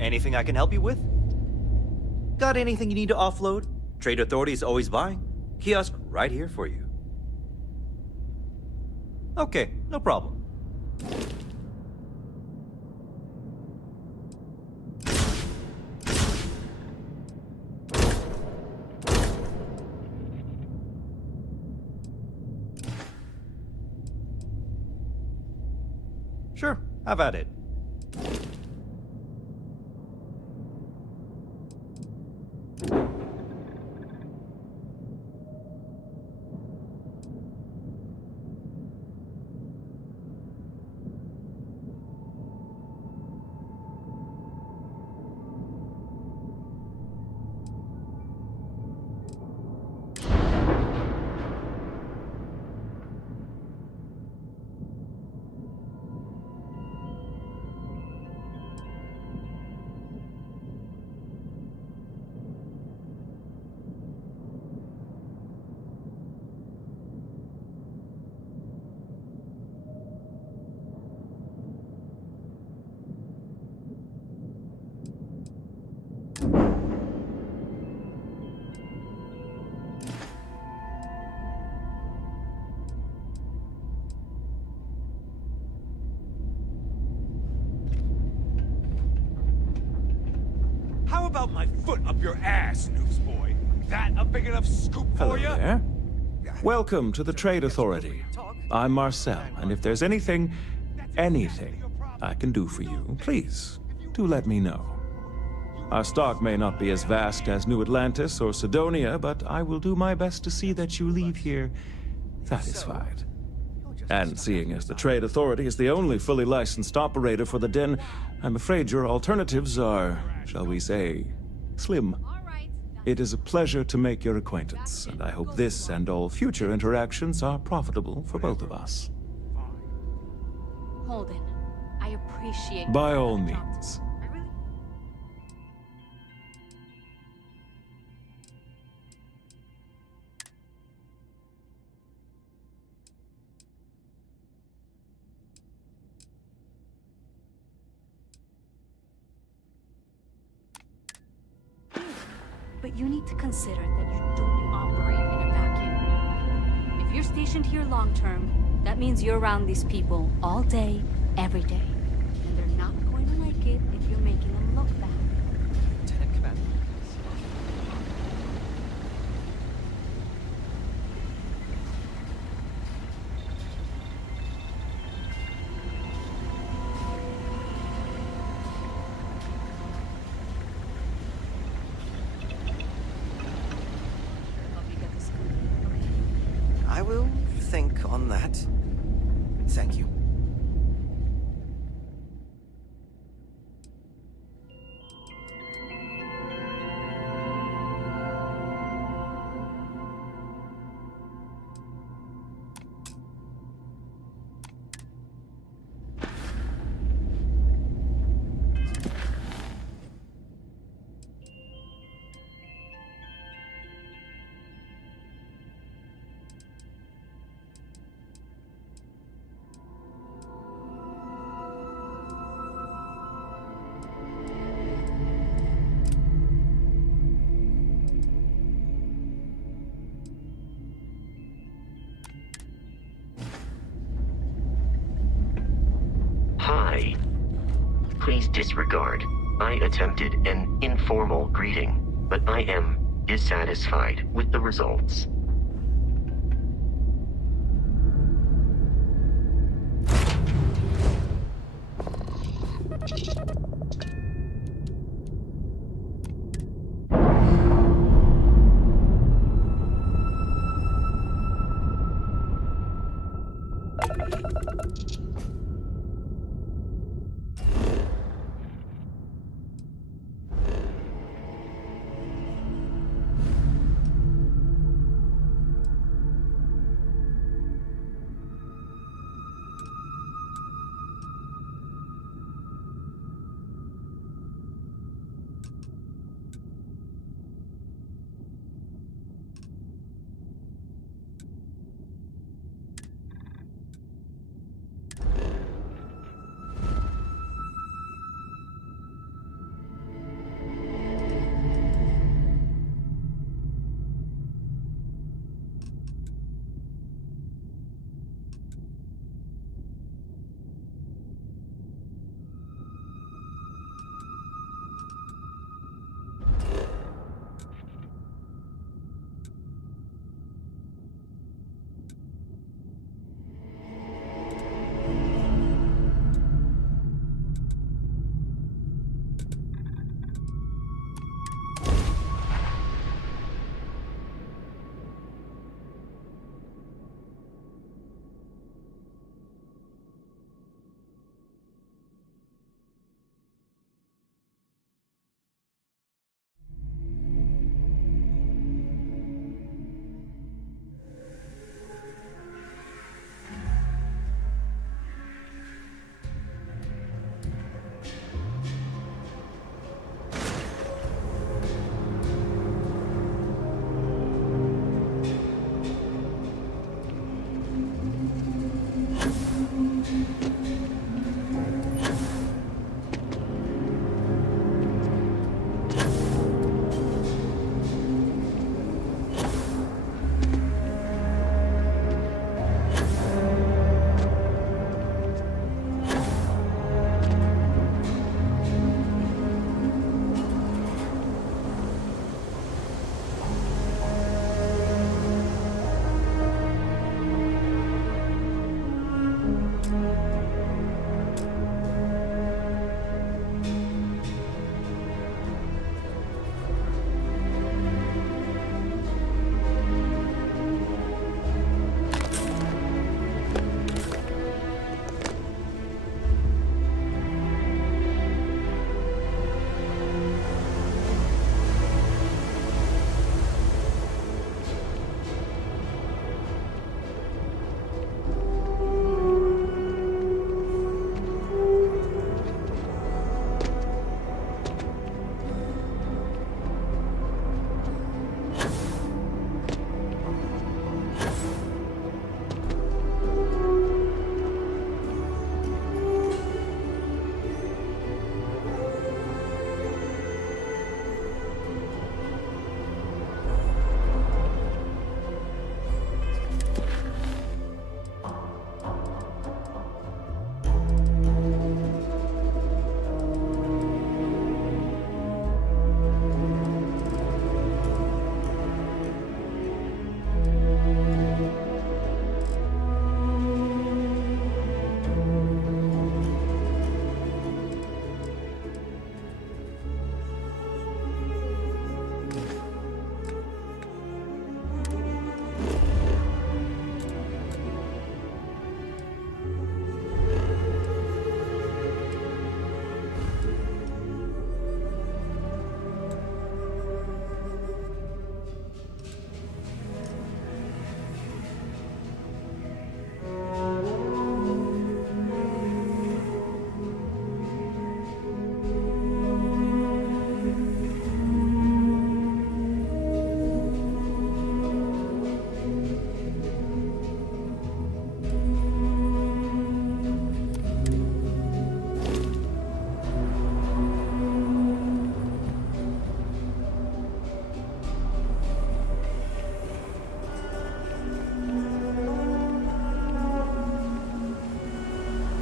Anything I can help you with? Got anything you need to offload? Trade Authority is always buying. Kiosk right here for you. Okay, no problem. Sure, have at it. How about my foot up your ass, noobs boy? That a big enough scoop Hello for you? there. Welcome to the Trade Authority. I'm Marcel, and if there's anything I can do for you, please, do let me know. Our stock may not be as vast as New Atlantis or Sidonia, but I will do my best to see that you leave here satisfied. And seeing as the Trade Authority is the only fully licensed operator for the Den, I'm afraid your alternatives are, shall we say, slim. It is a pleasure to make your acquaintance, and I hope this and all future interactions are profitable for both of us. Holden, I appreciate... By all means. But you need to consider that you don't operate in a vacuum. If you're stationed here long-term, that means you're around these people all day, every day. And they're not going to like it if you're making them look bad. Lieutenant Commander. that. Thank you. Hi. Please disregard. I attempted an informal greeting, but I am dissatisfied with the results.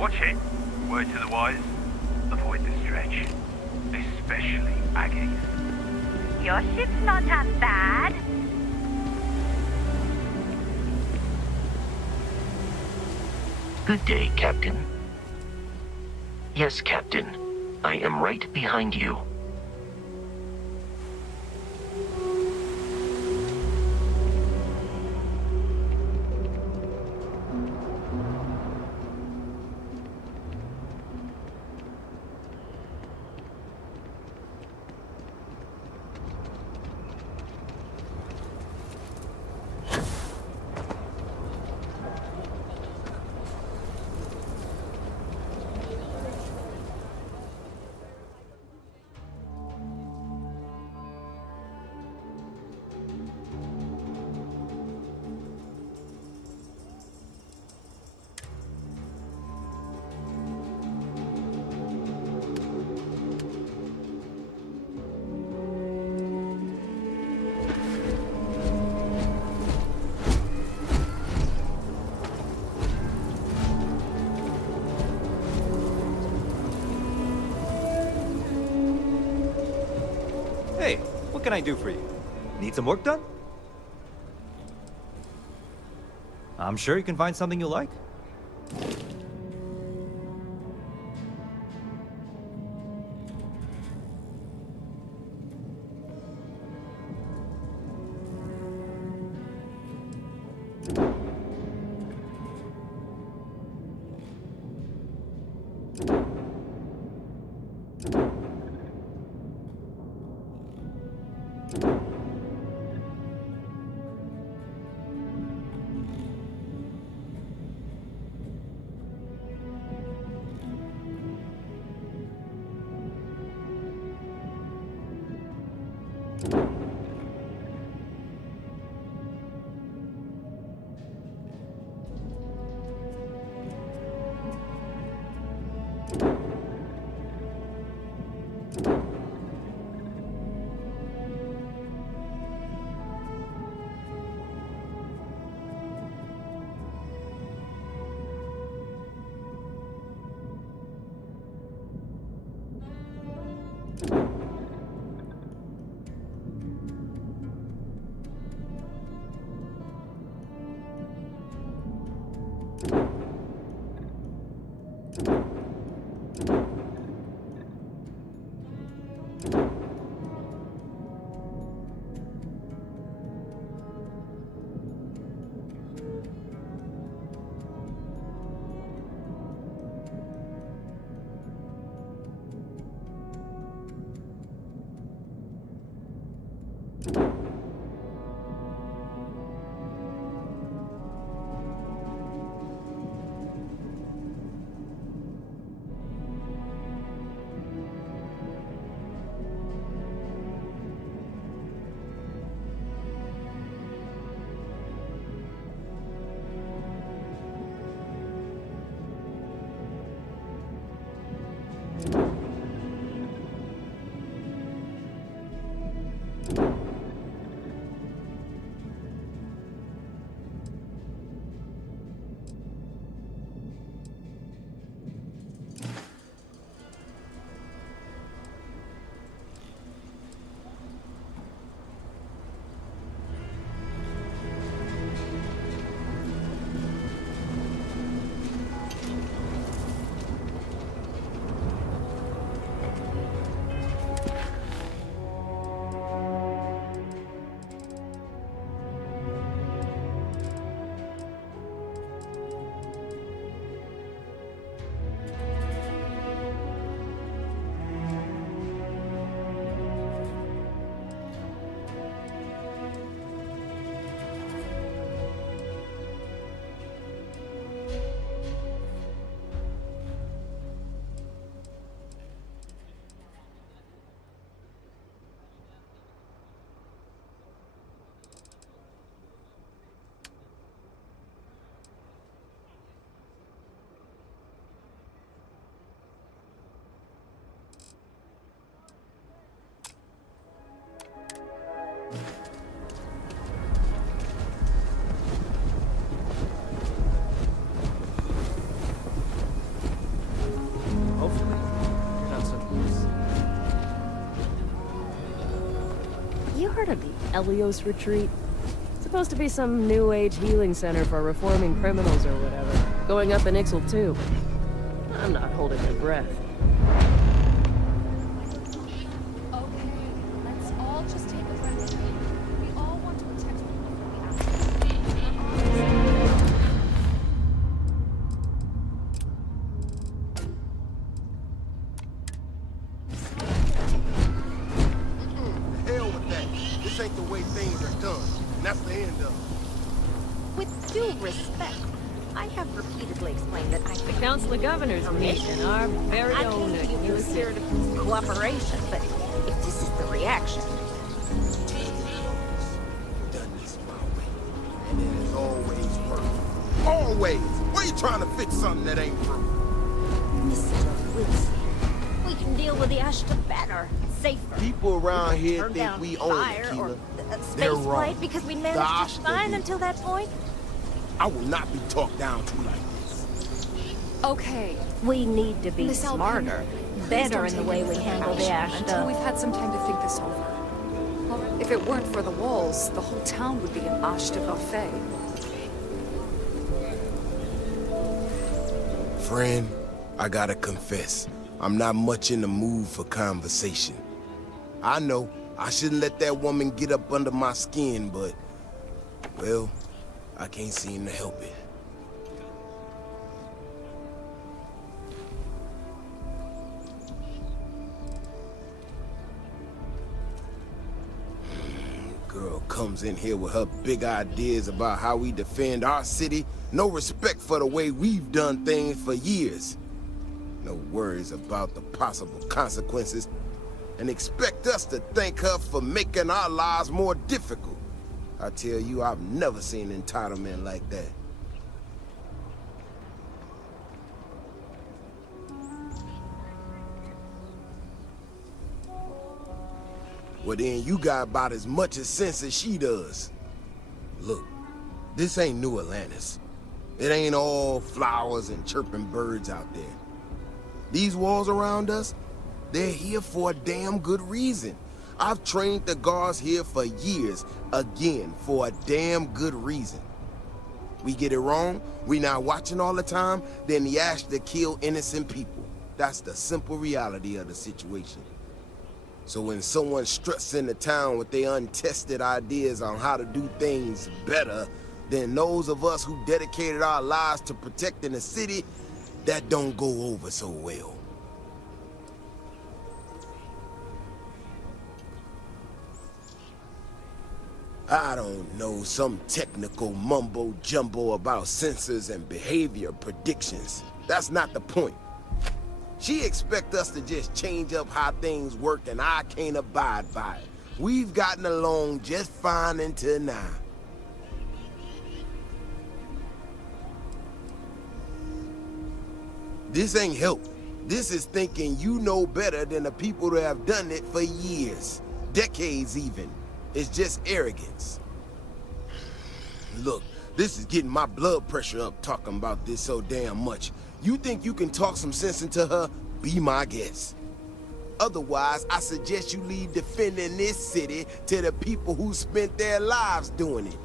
Watch it. Word to the wise, avoid the stretch. Especially Aggies. Your ship's not half bad. Good day, Captain. Yes, Captain. I am right behind you. Hey, what can I do for you? Need some work done? I'm sure you can find something you like. heard of the Elios Retreat? Supposed to be some new age healing center for reforming criminals or whatever. Going up in Ixel too. I'm not holding my breath. Okay, let's all just take a breath. We all want to protect people from the Hell with that. This ain't the way things are done. And that's the end of it. With due respect, I have repeatedly explained that I The Council of Governors mission, our very I own came to you in a spirit of cooperation, but if this is the reaction, Done this my way. And it has always worked. Always! Why are you trying to fix something that ain't broke? Mr. Wilson, we can deal with the Ashta better, safer. People around here Turn think down we own it, fire or Keela. Space They're wrong. flight because we managed Gosh, to fine they do. until that point. I will not be talked down to like this. Okay, We need to be Miss Alpin, smarter, better in the way we handle the until we've Ashta. had some time to think this over. Well, if it weren't for the walls, the whole town would be an Ashta buffet. Friend, I gotta confess, I'm not much in the mood for conversation. I know I shouldn't let that woman get up under my skin, but, well, I can't seem to help it. Girl comes in here with her big ideas about how we defend our city. No respect for the way we've done things for years. No worries about the possible consequences. And expect us to thank her for making our lives more difficult. I tell you, I've never seen entitlement like that. Well then, you got about as much sense as she does. Look, this ain't New Atlantis. It ain't all flowers and chirping birds out there. These walls around us, they're here for a damn good reason. I've trained the guards here for years, again, for a damn good reason. We get it wrong, we not watching all the time, then the ash to kill innocent people. That's the simple reality of the situation. So when someone struts into town with their untested ideas on how to do things better than those of us who dedicated our lives to protecting the city, that don't go over so well. I don't know, some technical mumbo-jumbo about sensors and behavior predictions. That's not the point. She expects us to just change up how things work and I can't abide by it. We've gotten along just fine until now. This ain't help. This is thinking you know better than the people that have done it for years, decades even. It's just arrogance. Look, this is getting my blood pressure up talking about this so damn much. You think you can talk some sense into her? Be my guest. Otherwise, I suggest you leave defending this city to the people who spent their lives doing it.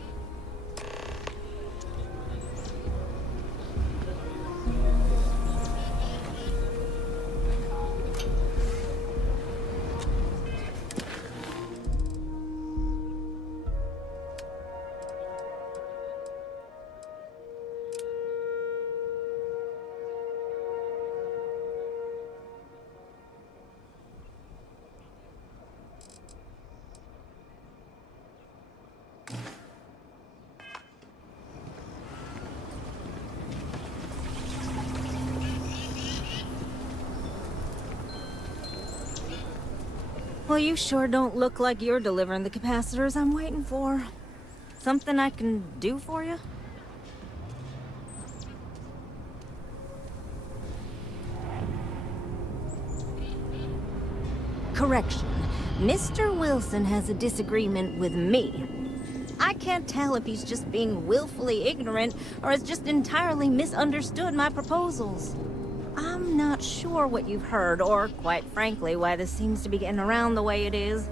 Well, you sure don't look like you're delivering the capacitors I'm waiting for. Something I can do for you? Correction. Mr. Wilson has a disagreement with me. I can't tell if he's just being willfully ignorant or has just entirely misunderstood my proposals. I'm not sure what you've heard, or quite frankly, why this seems to be getting around the way it is.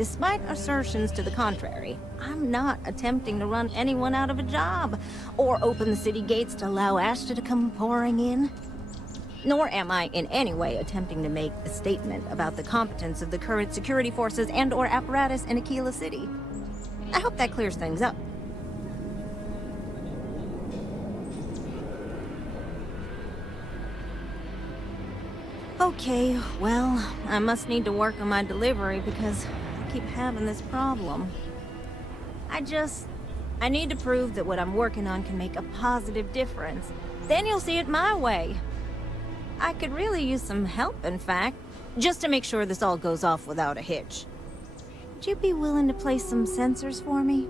despite assertions to the contrary. I'm not attempting to run anyone out of a job, or open the city gates to allow Ashta to come pouring in. Nor am I in any way attempting to make a statement about the competence of the current security forces and/or apparatus in Aquila City. I hope that clears things up. Okay, well, I must need to work on my delivery because I keep having this problem. I need to prove that what I'm working on can make a positive difference. Then you'll see it my way. I could really use some help, in fact, just to make sure this all goes off without a hitch. Would you be willing to place some sensors for me?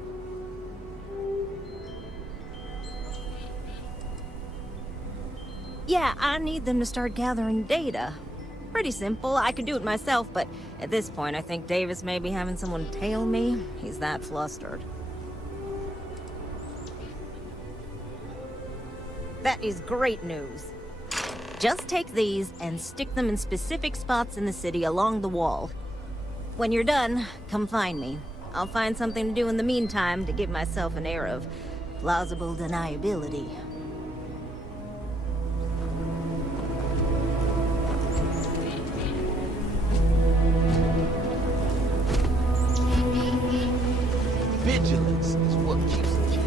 Yeah, I need them to start gathering data. Pretty simple, I could do it myself, but at this point I think Davis may be having someone tail me. He's that flustered. That is great news. Just take these and stick them in specific spots in the city along the wall. When you're done, come find me. I'll find something to do in the meantime to give myself an air of plausible deniability. Vigilance is what keeps the killer.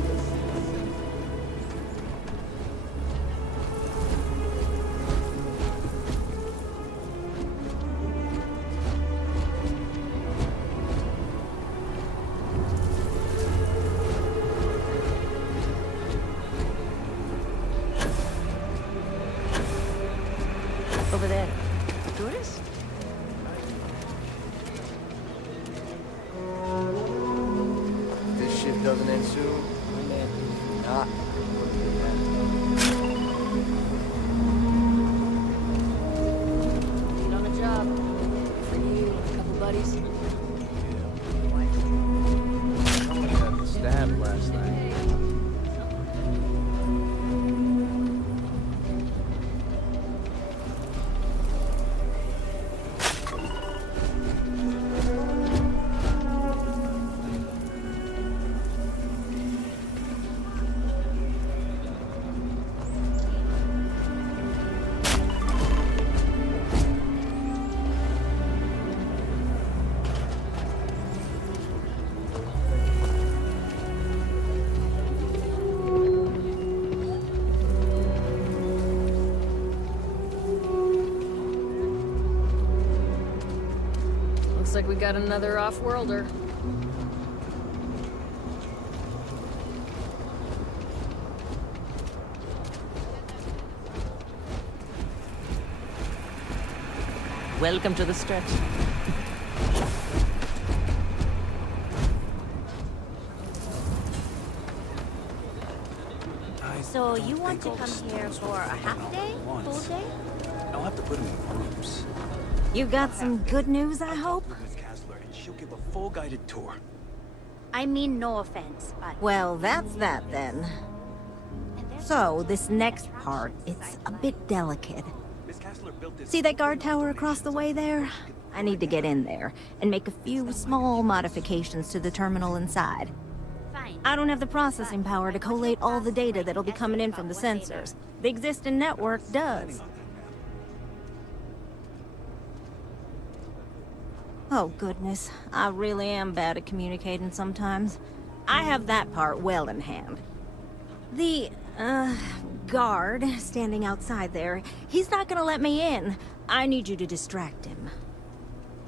Over there. Tourist? This shit doesn't end soon. Man, not. Need on a job. For you, a couple buddies. Someone got stabbed last night. Looks like we got another off-worlder. Welcome to the stretch. So you want to come here for a half day? Full day? I'll have to put him in groups. You got some good news, I hope? With Miss Kessler, and she'll give a full guided tour. I mean, no offense, but Well, that's that then. So, this next part, it's a bit delicate. Miss Kessler built this. See that guard tower across the way there? I need to get in there and make a few small modifications to the terminal inside. fine. I don't have the processing power to collate all the data that'll be coming in from the sensors. The existing network does. Oh goodness, I really am bad at communicating sometimes. I have that part well in hand. The, guard standing outside there, he's not gonna let me in. I need you to distract him.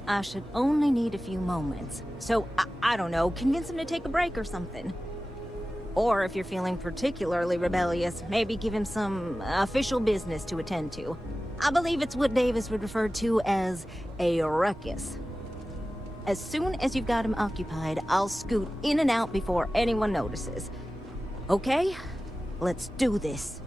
I should only need a few moments. So, I don't know, convince him to take a break or something. Or if you're feeling particularly rebellious, maybe give him some official business to attend to. I believe it's what Davis would refer to as a ruckus. As soon as you've got him occupied, I'll scoot in and out before anyone notices. Okay? Let's do this.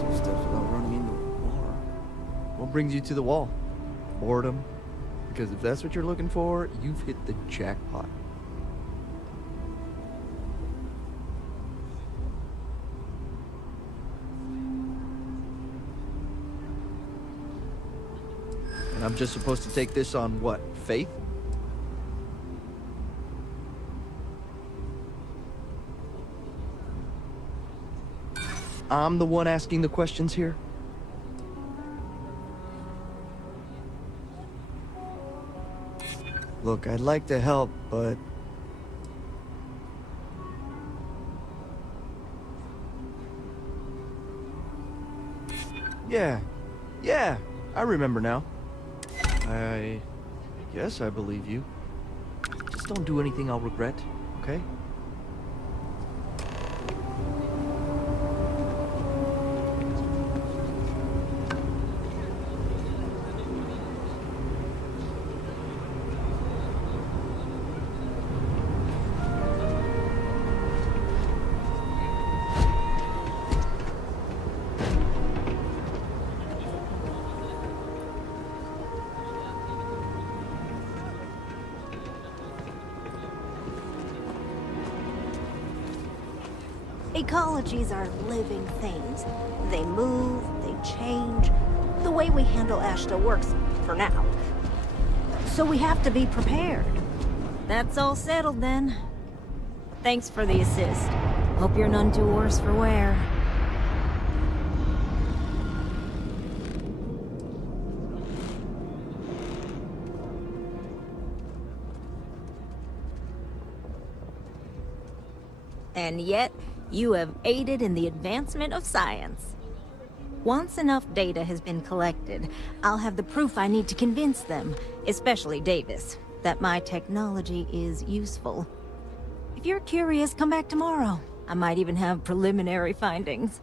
2 steps without running into a bar. What brings you to the wall? Boredom? Because if that's what you're looking for, you've hit the jackpot. And I'm just supposed to take this on what? Faith? I'm the one asking the questions here? Look, I'd like to help, but... Yeah, I remember now. I guess I believe you. Just don't do anything I'll regret, okay? Ecologies are living things. They move, they change. The way we handle ash still works, for now. So we have to be prepared. That's all settled then. Thanks for the assist. Hope you're none too worse for wear. And yet, you have aided in the advancement of science. Once enough data has been collected, I'll have the proof I need to convince them, especially Davis, that my technology is useful. If you're curious, come back tomorrow. I might even have preliminary findings.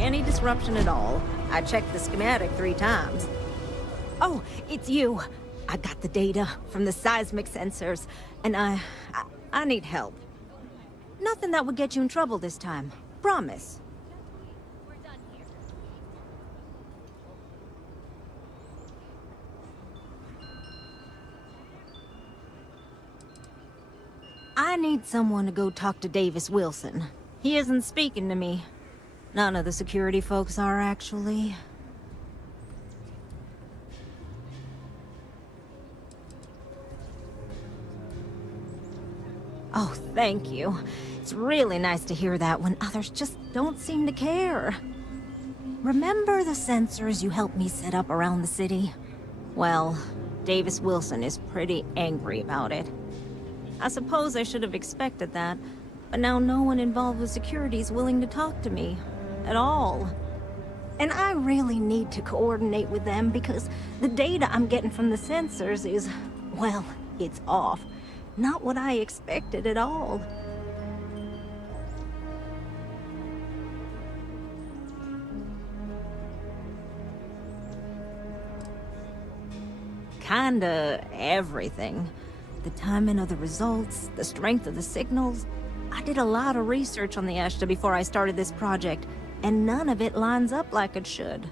any disruption at all. I checked the schematic 3 times. Oh, it's you. I got the data from the seismic sensors, and I need help. Nothing that would get you in trouble this time. Promise. I need someone to go talk to Davis Wilson. He isn't speaking to me. None of the security folks are, actually. Oh, thank you. It's really nice to hear that when others just don't seem to care. Remember the sensors you helped me set up around the city? Well, Davis Wilson is pretty angry about it. I suppose I should have expected that, but now no one involved with security is willing to talk to me. At all. And I really need to coordinate with them because the data I'm getting from the sensors is, well, it's off. Not what I expected at all. Kinda everything. The timing of the results, the strength of the signals. I did a lot of research on the Ashta before I started this project, and none of it lines up like it should.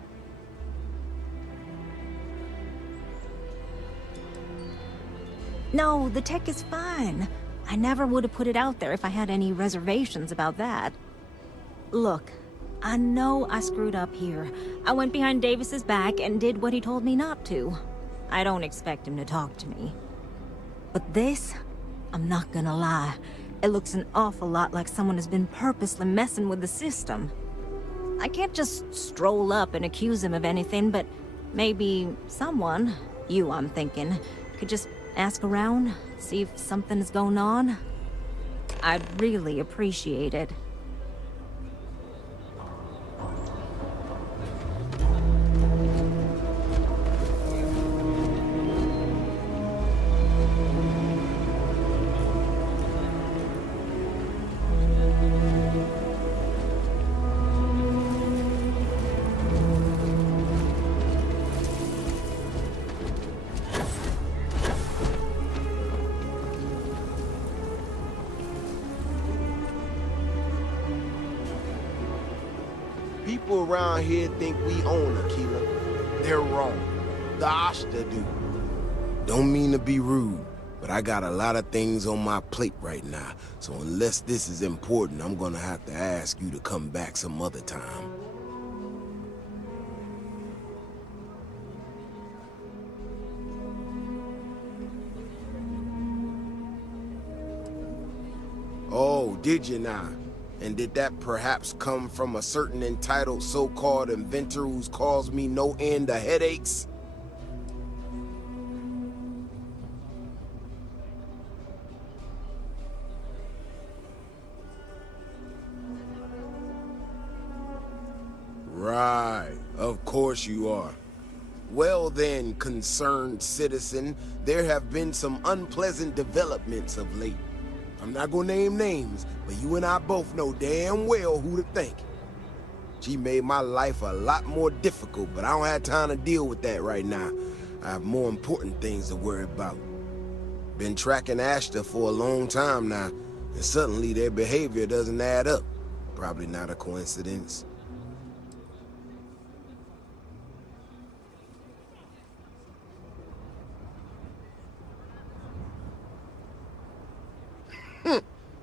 No, the tech is fine. I never would have put it out there if I had any reservations about that. Look, I know I screwed up here. I went behind Davis's back and did what he told me not to. I don't expect him to talk to me. But this, I'm not gonna lie, it looks an awful lot like someone has been purposely messing with the system. I can't just stroll up and accuse him of anything, but maybe someone, you I'm thinking, could just ask around, see if something's going on. I'd really appreciate it. People around here think we own Aquila. They're wrong. The Ashta do. Don't mean to be rude, but I got a lot of things on my plate right now, so unless this is important, I'm gonna have to ask you to come back some other time. Oh, did you now? And did that perhaps come from a certain entitled so-called inventor who's caused me no end of headaches? Right, of course you are. Well then, concerned citizen, there have been some unpleasant developments of late. I'm not gonna name names, but you and I both know damn well who to thank. She made my life a lot more difficult, but I don't have time to deal with that right now. I have more important things to worry about. Been tracking Ashta for a long time now, and suddenly their behavior doesn't add up. Probably not a coincidence.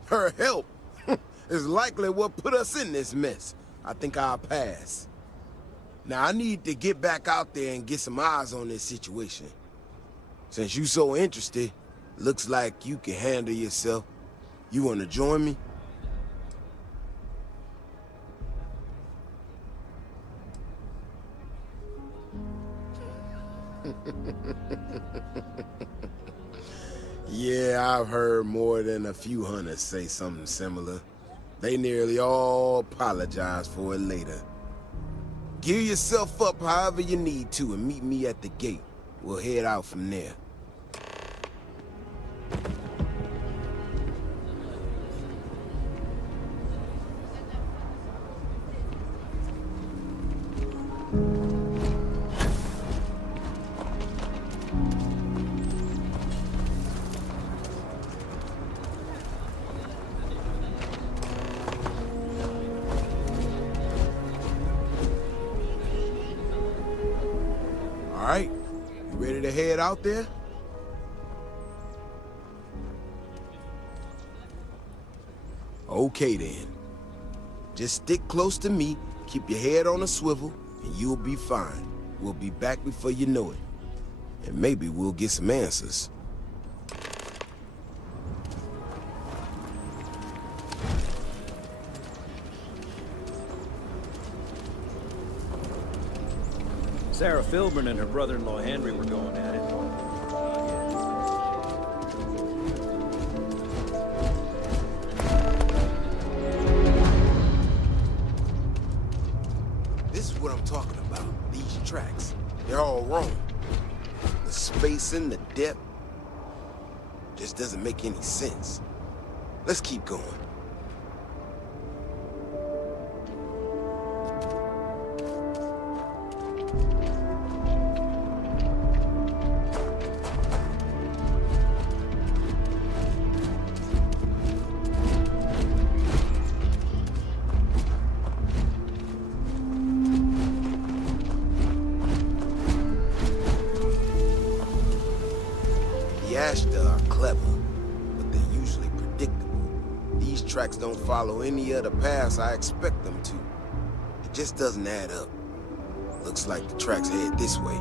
Her help is likely what put us in this mess. I think I'll pass. Now, I need to get back out there and get some eyes on this situation. Since you so interested, looks like you can handle yourself. You want to join me? Yeah, I've heard more than a few hunters say something similar. They nearly all apologize for it later. Gear yourself up however you need to and meet me at the gate. We'll head out from there. All right, you ready to head out there? Okay then. Just stick close to me, keep your head on a swivel, and you'll be fine. We'll be back before you know it. And maybe we'll get some answers. Sarah Philbin and her brother-in-law Henry were going at it. This is what I'm talking about. These tracks. They're all wrong. The spacing, the depth, just doesn't make any sense. Let's keep going. The Ashta are clever, but they're usually predictable. These tracks don't follow any other paths I expect them to. It just doesn't add up. Looks like the tracks head this way.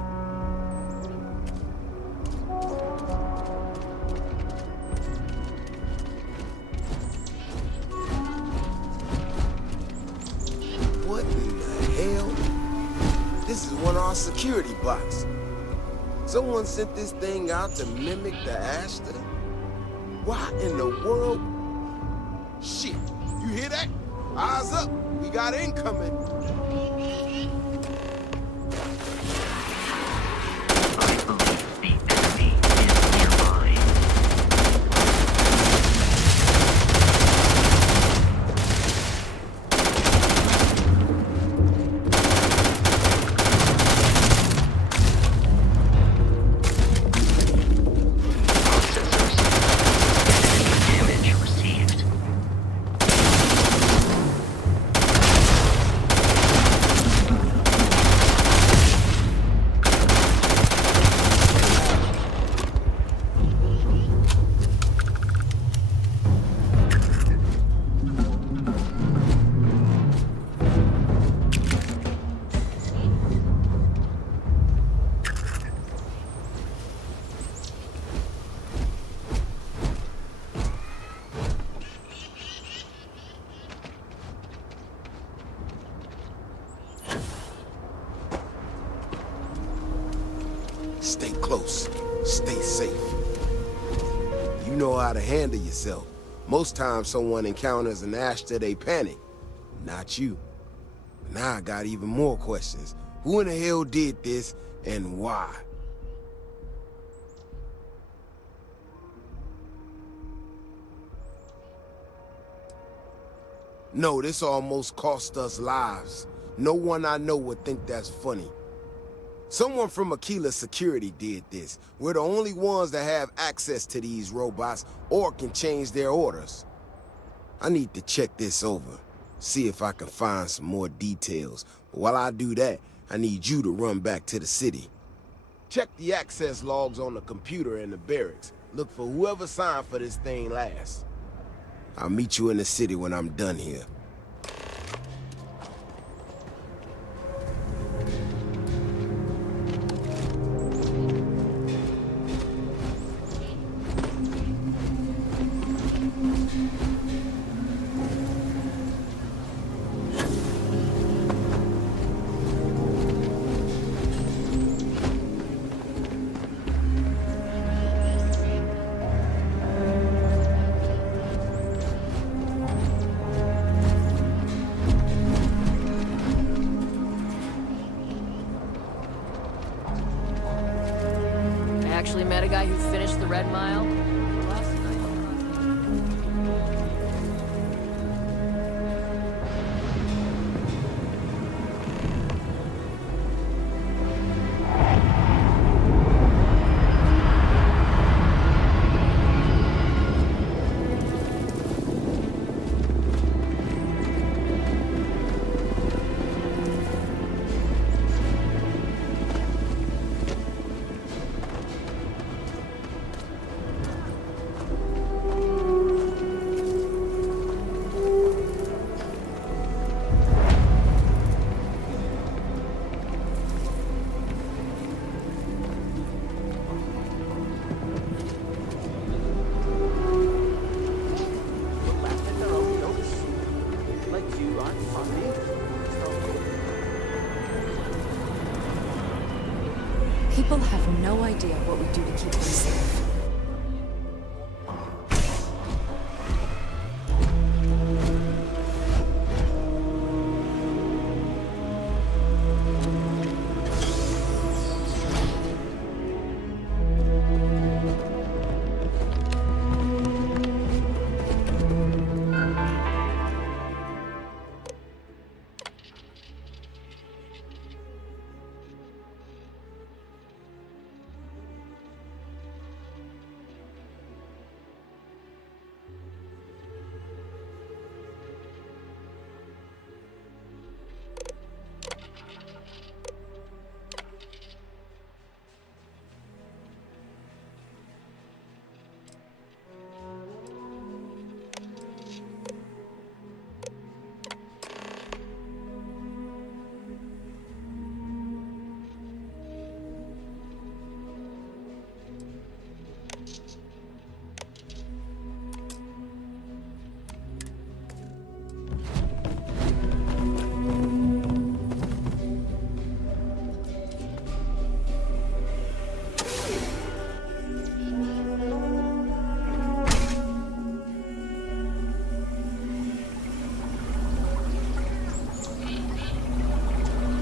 What in the hell? This is one of our security bots. Someone sent this thing out to mimic the Ashta? Why in the world? Shit, you hear that? Eyes up, we got incoming. I believe the enemy is nearby. Processors. Enemy damage received. Stay close. Stay safe. You know how to handle yourself. Most times someone encounters an Ashta, they panic. Not you. Now I got even more questions. Who in the hell did this, and why? No, this almost cost us lives. No one I know would think that's funny. Someone from Aquila Security did this. We're the only ones that have access to these robots or can change their orders. I need to check this over, see if I can find some more details. But while I do that, I need you to run back to the city. Check the access logs on the computer in the barracks. Look for whoever signed for this thing last. I'll meet you in the city when I'm done here. I actually met a guy who finished the Red Mile last night. People have no idea what we do to keep them safe.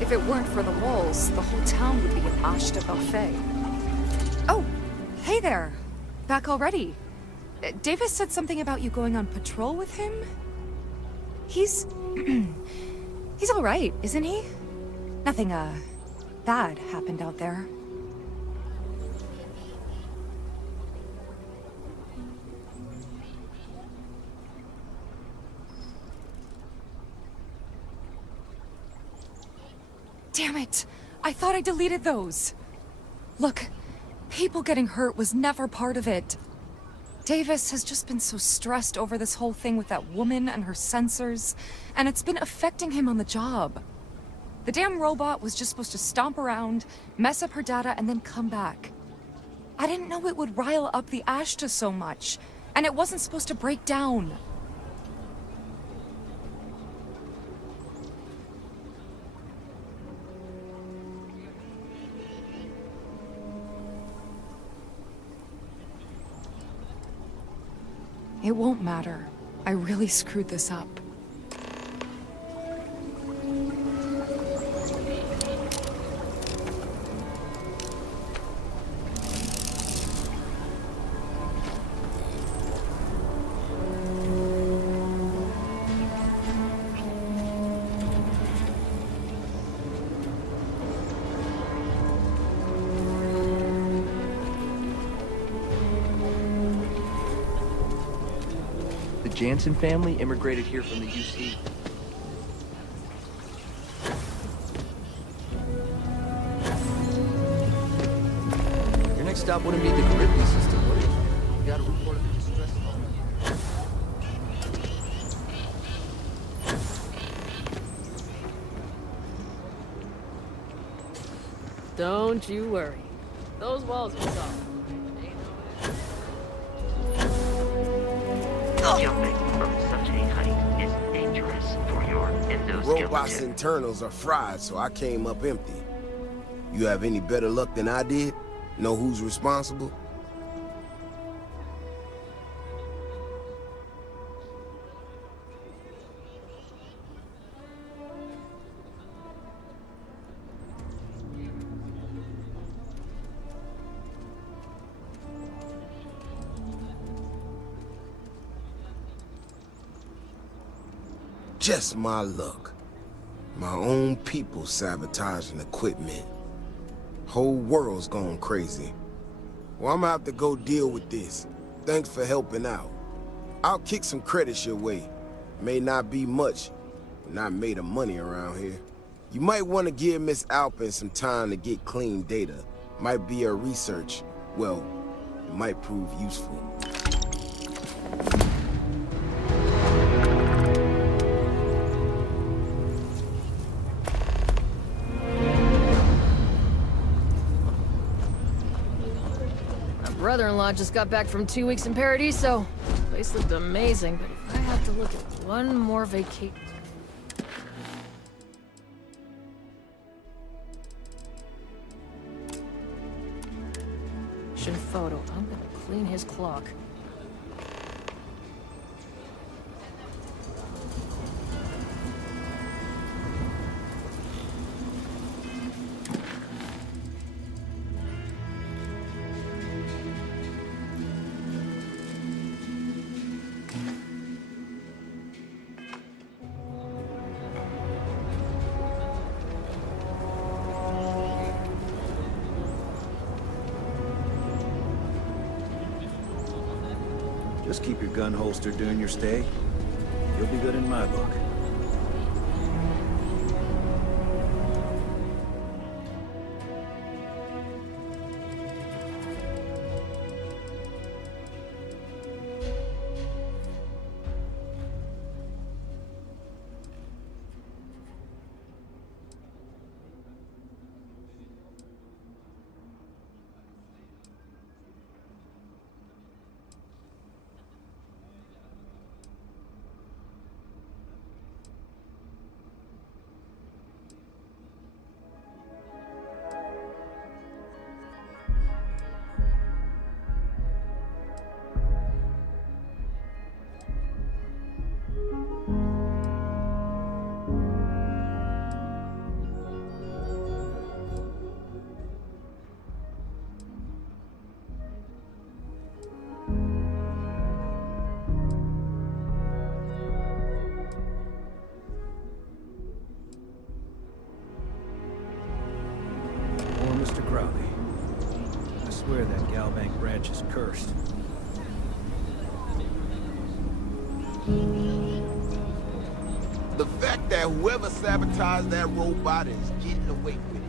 If it weren't for the walls, the whole town would be an Ashta buffet. Oh, hey there. Back already. Davis said something about you going on patrol with him? He's... he's alright, isn't he? Nothing, bad happened out there. Damn it! I thought I deleted those! Look, people getting hurt was never part of it. Davis has just been so stressed over this whole thing with that woman and her sensors, and it's been affecting him on the job. The damn robot was just supposed to stomp around, mess up her data, and then come back. I didn't know it would rile up the Ashta so much, and it wasn't supposed to break down. It won't matter. I really screwed this up. Jansen family immigrated here from the UC. Your next stop wouldn't be the Caribbean system, would it? You got a report of distress. Don't you worry. Those walls are soft. Jumping from such a height is dangerous for your endoskeleton. Robot's internals are fried, so I came up empty. You have any better luck than I did? Know who's responsible? Just my luck. My own people sabotaging equipment. Whole world's gone crazy. Well, I'm gonna have to go deal with this. Thanks for helping out. I'll kick some credits your way. May not be much, but not made of money around here. You might want to give Miss Alpin some time to get clean data. Might be her research. Well, it might prove useful. Brother-in-law just got back from 2 weeks in Paradiso. The place looked amazing, but if I have to look at one more vacation... Action photo. I'm gonna clean his clock. Just keep your gun holstered during your stay. You'll be good in my book. Mr. Crowley. I swear that Galbank branch is cursed. The fact that whoever sabotaged that robot is getting away with it.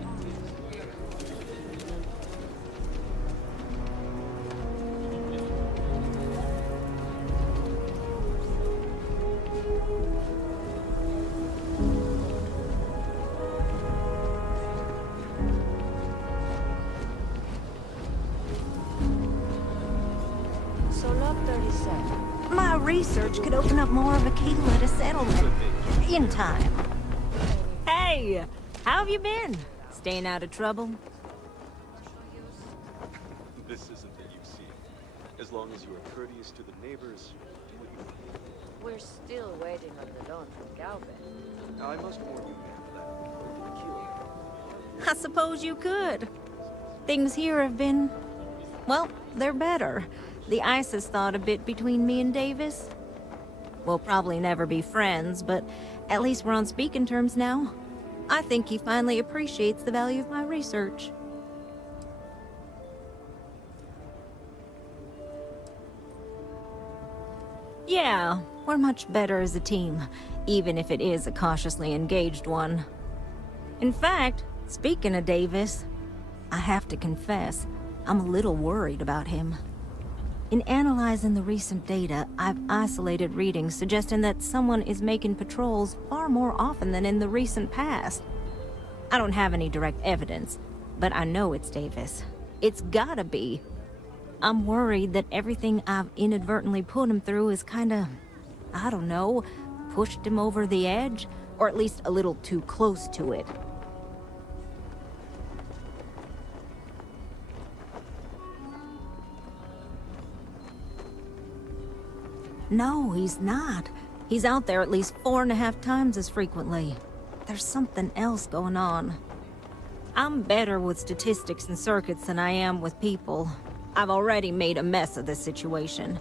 My research could open up more of a key to settlement. In time. Hey! How have you been? Staying out of trouble? This isn't that you see. As long as you are courteous to the neighbors, do what you think. We're still waiting on the loan from Galvin. Now, I must warn you, that I suppose you could. Things here have been... well, they're better. The ice has thawed a bit between me and Davis. We'll probably never be friends, but at least we're on speaking terms now. I think he finally appreciates the value of my research. Yeah, we're much better as a team, even if it is a cautiously engaged one. In fact, speaking of Davis, I have to confess, I'm a little worried about him. In analyzing the recent data, I've isolated readings suggesting that someone is making patrols far more often than in the recent past. I don't have any direct evidence, but I know it's Davis. It's gotta be. I'm worried that everything I've inadvertently put him through is kinda, I don't know, pushed him over the edge, or at least a little too close to it. No, he's not. He's out there at least 4.5 times as frequently. There's something else going on. I'm better with statistics and circuits than I am with people. I've already made a mess of this situation.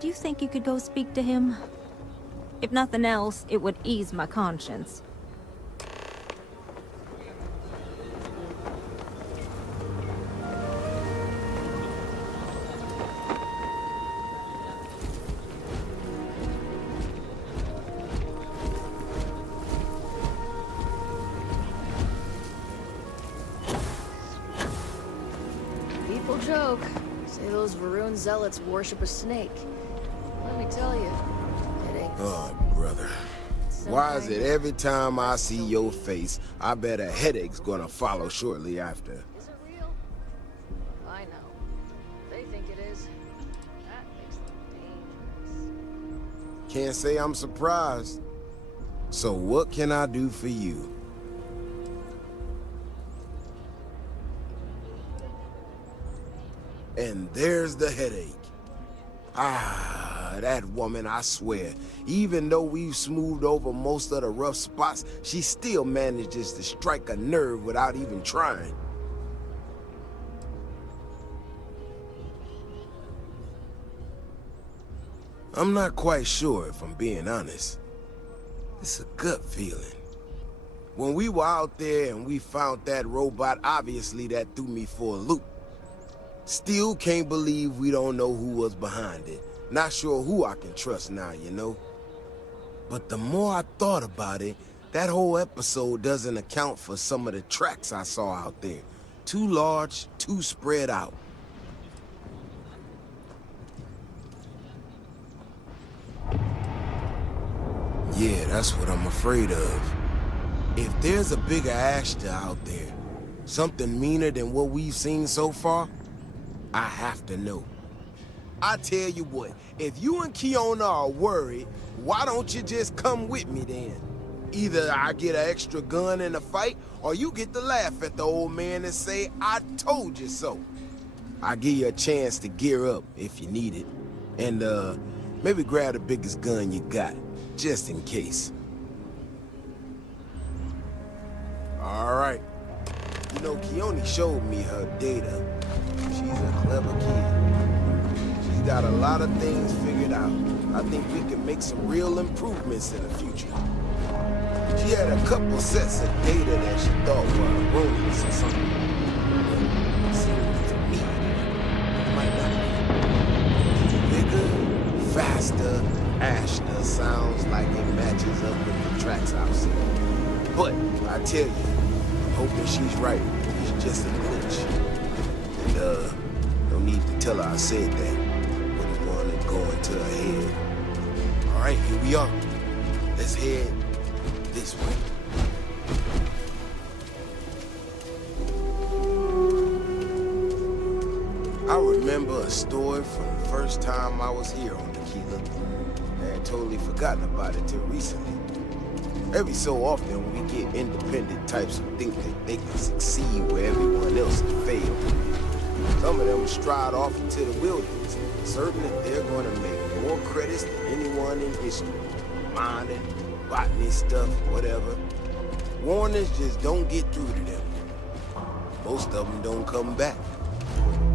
Do you think you could go speak to him? If nothing else, it would ease my conscience. People joke. Say those Varun zealots worship a snake. Let me tell you, it ain't. Oh, brother. Why is it every time I see your face, I bet a headache's gonna follow shortly after? Is it real? I know. They think it is. That makes them dangerous. Can't say I'm surprised. So what can I do for you? And there's the headache. Ah, that woman, I swear. Even though we've smoothed over most of the rough spots, she still manages to strike a nerve without even trying. I'm not quite sure, if I'm being honest. It's a gut feeling. When we were out there and we found that robot, obviously that threw me for a loop. Still can't believe we don't know who was behind it. Not sure who I can trust now, you know? But the more I thought about it, that whole episode doesn't account for some of the tracks I saw out there. Too large, too spread out. Yeah, that's what I'm afraid of. If there's a bigger Ashta out there, something meaner than what we've seen so far, I have to know. I tell you what, if you and Kiona are worried, why don't you just come with me then? Either I get an extra gun in the fight, or you get to laugh at the old man and say, I told you so. I'll give you a chance to gear up if you need it. And maybe grab the biggest gun you got, just in case. All right. You know, Kioni showed me her data. She's a clever kid. She's got a lot of things figured out. I think we can make some real improvements in the future. She had a couple sets of data that she thought were erroneous or something. It seems to me it might not be. Bigger, faster, Ashta sounds like it matches up with the tracks I've seen. But I tell you, I'm hoping she's right. It's just a glitch. And no need to tell her I said that. Wouldn't want it going to her head. All right, here we are. Let's head this way. I remember a story from the first time I was here on Tequila. I had totally forgotten about it till recently. Every so often we get independent types who think that they can succeed where everyone else has failed. Some of them stride off into the wilderness, certain that they're going to make more credits than anyone in history. Mining, botany stuff, whatever. Warnings just don't get through to them. Most of them don't come back.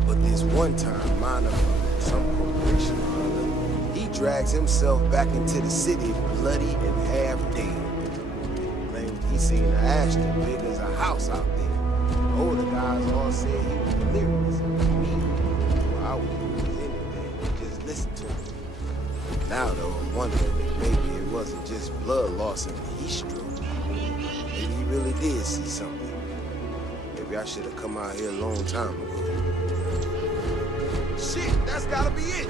But this one time, miner from some corporation or other, he drags himself back into the city bloody and half dead. Claimed he seen an Ashton big as a house out there. The older guys all said he was delirious and mean. Well, I wouldn't do anything, just listen to him. Now though, I'm wondering if maybe it wasn't just blood loss and heat stroke. Maybe he really did see something. Maybe I should have come out here a long time ago. Shit, that's gotta be it.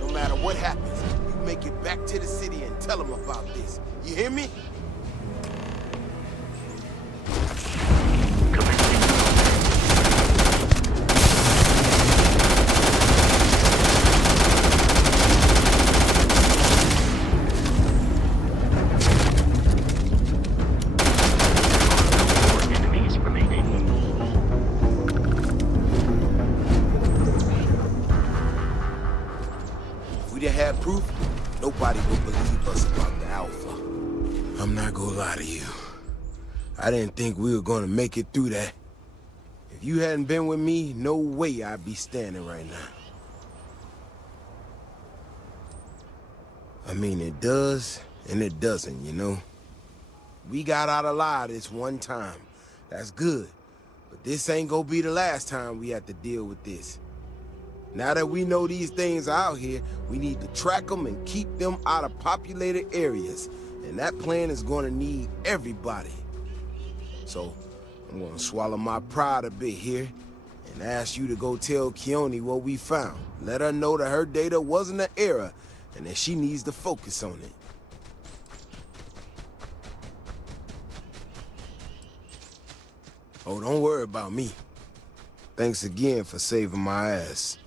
No matter what happens, you make it back to the city and tell them about this. You hear me? Proof, nobody will believe us about the Alpha. I'm not gonna lie to you. I didn't think we were gonna make it through that. If you hadn't been with me, no way I'd be standing right now. I mean, it does and it doesn't, you know? We got out alive this one time. That's good. But this ain't gonna be the last time we have to deal with this. Now that we know these things are out here, we need to track them and keep them out of populated areas. And that plan is going to need everybody. So, I'm going to swallow my pride a bit here and ask you to go tell Kioni what we found. Let her know that her data wasn't an error and that she needs to focus on it. Oh, don't worry about me. Thanks again for saving my ass.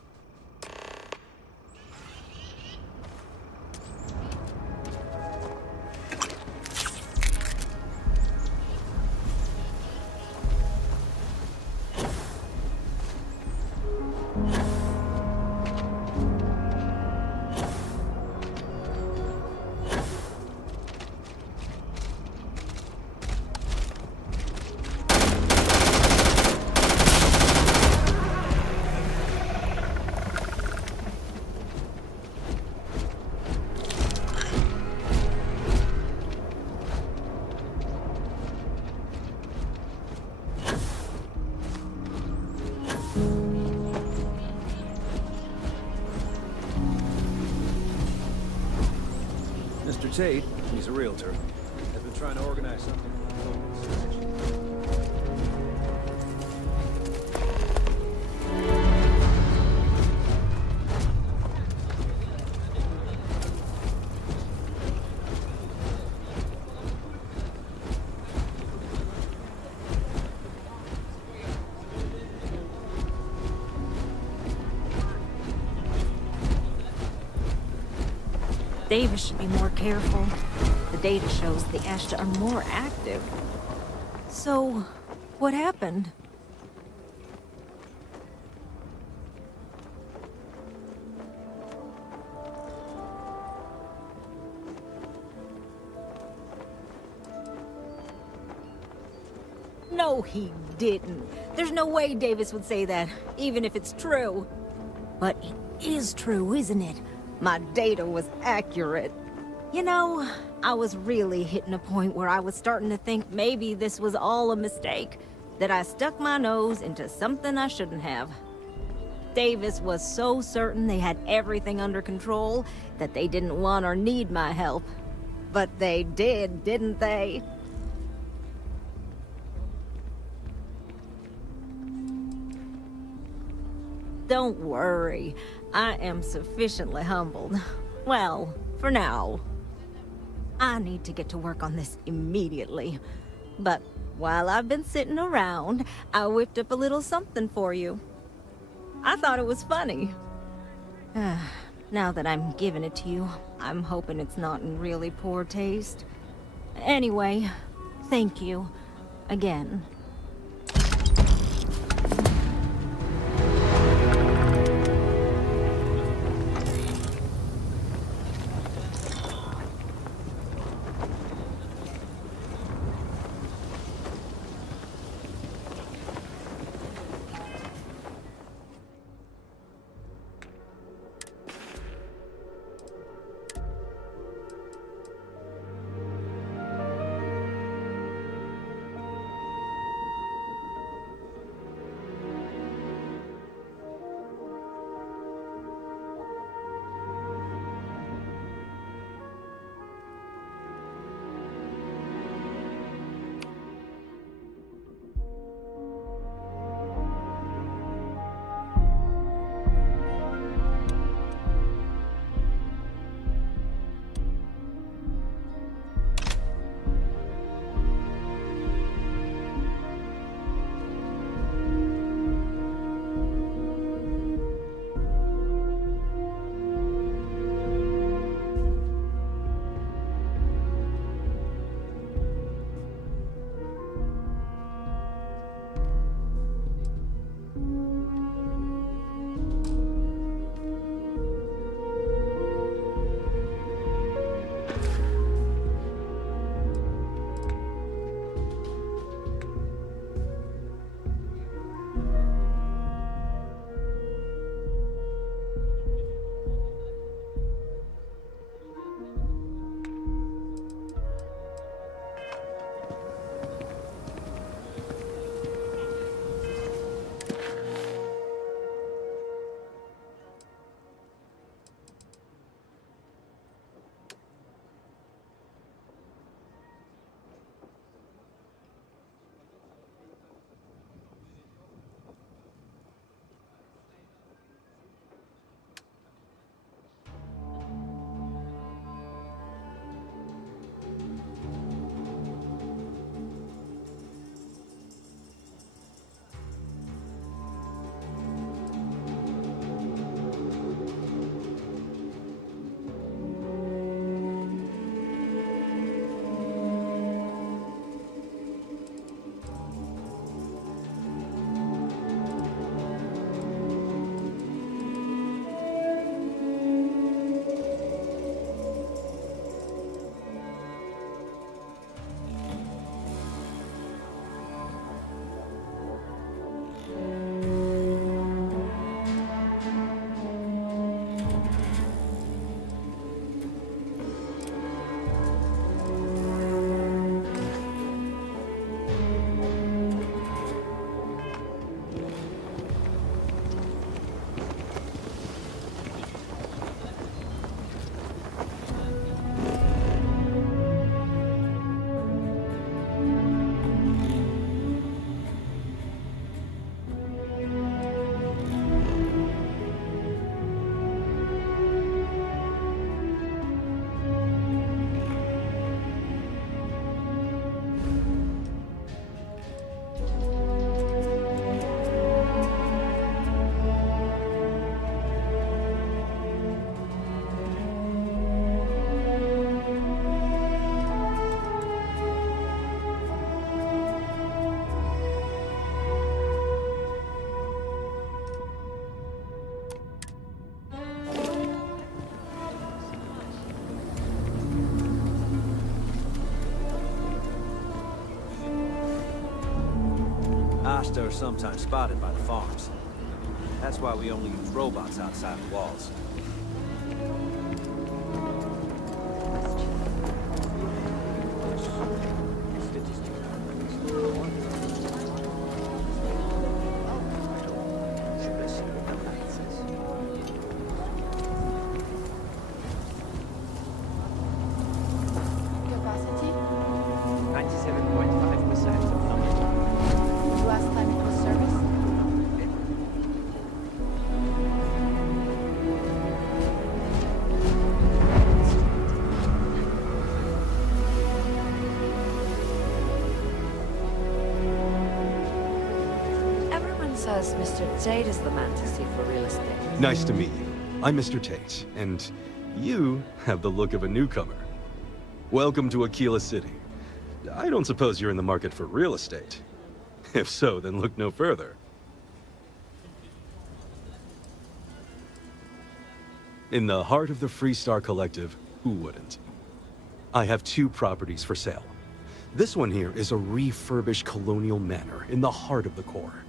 Tate, he's a realtor, has been trying to organize something for the local association. Davis should be more careful. The data shows the Ashta are more active. So, what happened? No, he didn't. There's no way Davis would say that, even if it's true. But it is true, isn't it? My data was accurate. You know, I was really hitting a point where I was starting to think maybe this was all a mistake, that I stuck my nose into something I shouldn't have. Davis was so certain they had everything under control that they didn't want or need my help. But they did, didn't they? Don't worry. I am sufficiently humbled. Well, for now. I need to get to work on this immediately. But while I've been sitting around, I whipped up a little something for you. I thought it was funny. Now that I'm giving it to you, I'm hoping it's not in really poor taste. Anyway, thank you. Again. Ballista are sometimes spotted by the farms. That's why we only use robots outside the walls. Capacity? 97.5%. Last time it was serviced? Everyone says Mr. Tate is the man to see for real estate. Nice to meet you. I'm Mr. Tate, and you have the look of a newcomer. Welcome to Aquila City. I don't suppose you're in the market for real estate. If so, then look no further. In the heart of the Freestar Collective, who wouldn't? I have 2 properties for sale. This one here is a refurbished colonial manor in the heart of the core.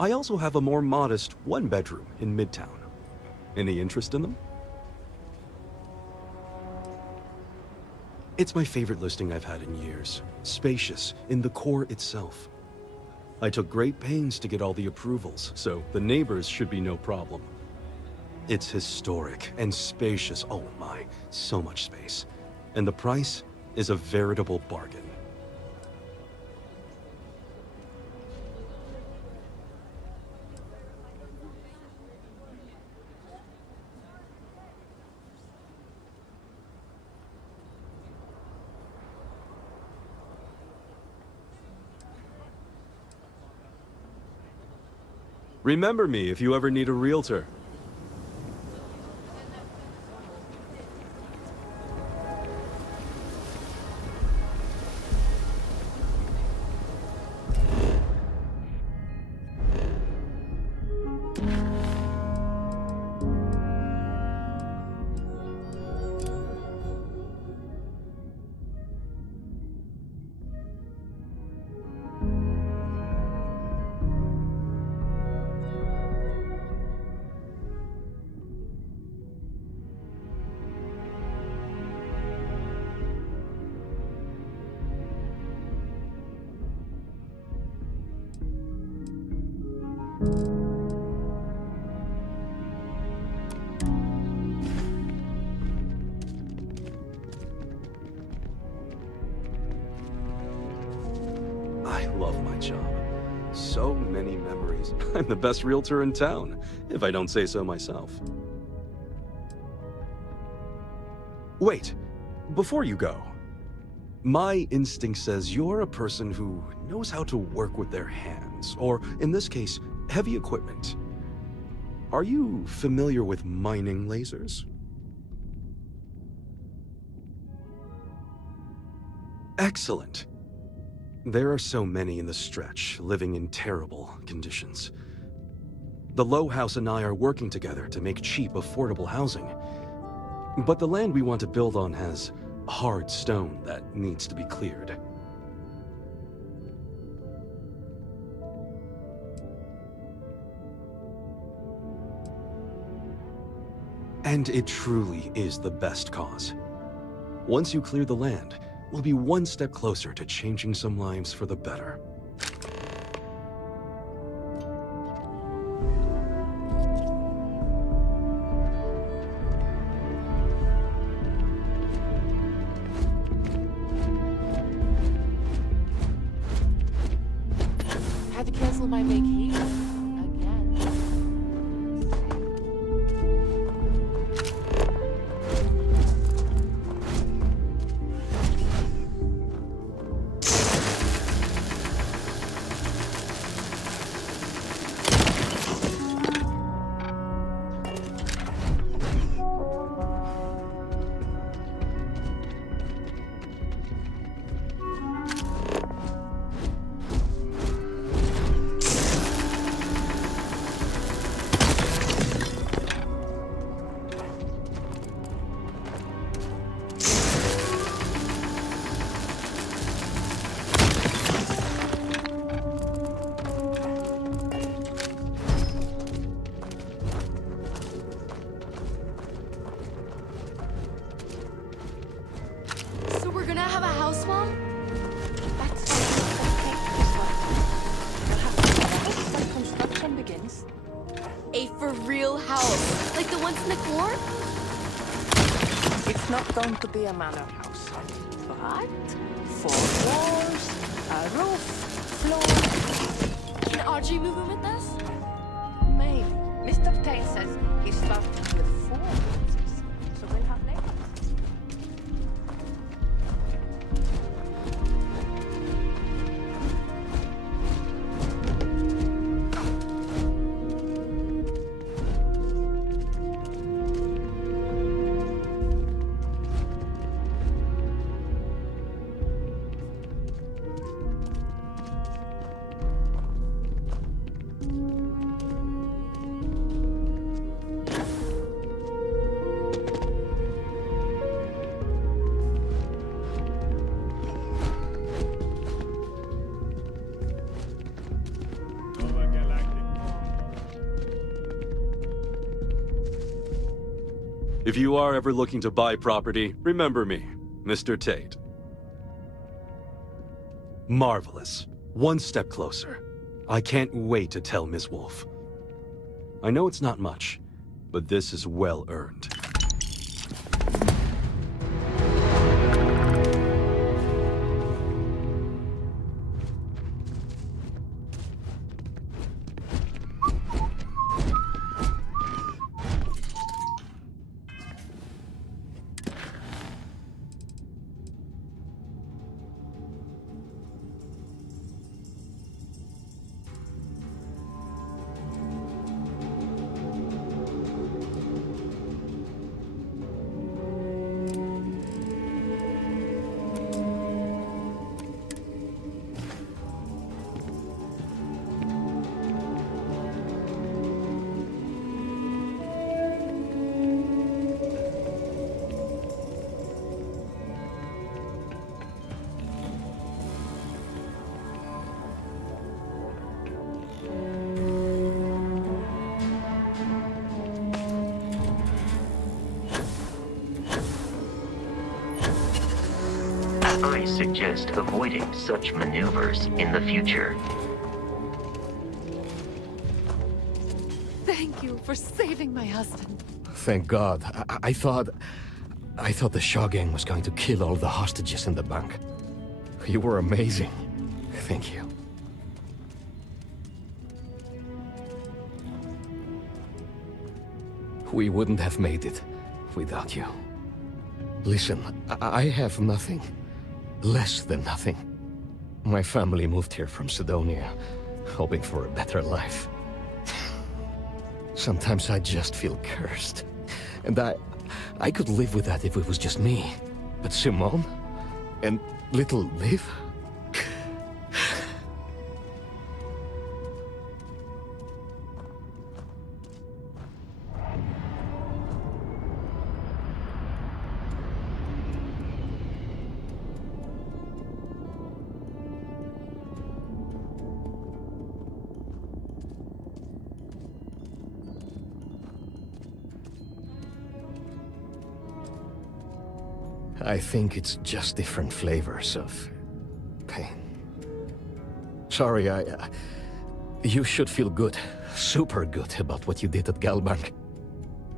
I also have a more modest 1-bedroom in Midtown. Any interest in them? It's my favorite listing I've had in years. Spacious in the core itself. I took great pains to get all the approvals, so the neighbors should be no problem. It's historic and spacious. Oh my, so much space. And the price is a veritable bargain. Remember me if you ever need a realtor. I love my job. So many memories. I'm the best realtor in town, if I don't say so myself. Wait, before you go, my instinct says you're a person who knows how to work with their hands, or in this case, heavy equipment. Are you familiar with mining lasers? Excellent. There are so many in the stretch, living in terrible conditions. The Low House and I are working together to make cheap, affordable housing. But the land we want to build on has hard stone that needs to be cleared. And it truly is the best cause. Once you clear the land, we'll be one step closer to changing some lives for the better. Had to cancel my vacation again. Like the ones in the core? It's not going to be a manor house, but 4 walls, a roof, floor. Can Archie move in with us? Maybe. Mr. Tate says he's starting with 4 houses, so we'll have neighbors. If you are ever looking to buy property, remember me, Mr. Tate. Marvelous. One step closer. I can't wait to tell Ms. Wolf. I know it's not much, but this is well earned. I suggest avoiding such maneuvers in the future. Thank you for saving my husband. Thank God. I thought the Shaw gang was going to kill all the hostages in the bank. You were amazing. Thank you. We wouldn't have made it without you. Listen, I have nothing. Less than nothing. My family moved here from Sidonia, hoping for a better life. Sometimes I just feel cursed. And I could live with that if it was just me. But Simone? And little Liv? I think it's just different flavors of pain. Sorry, you should feel good, super good about what you did at Galbank.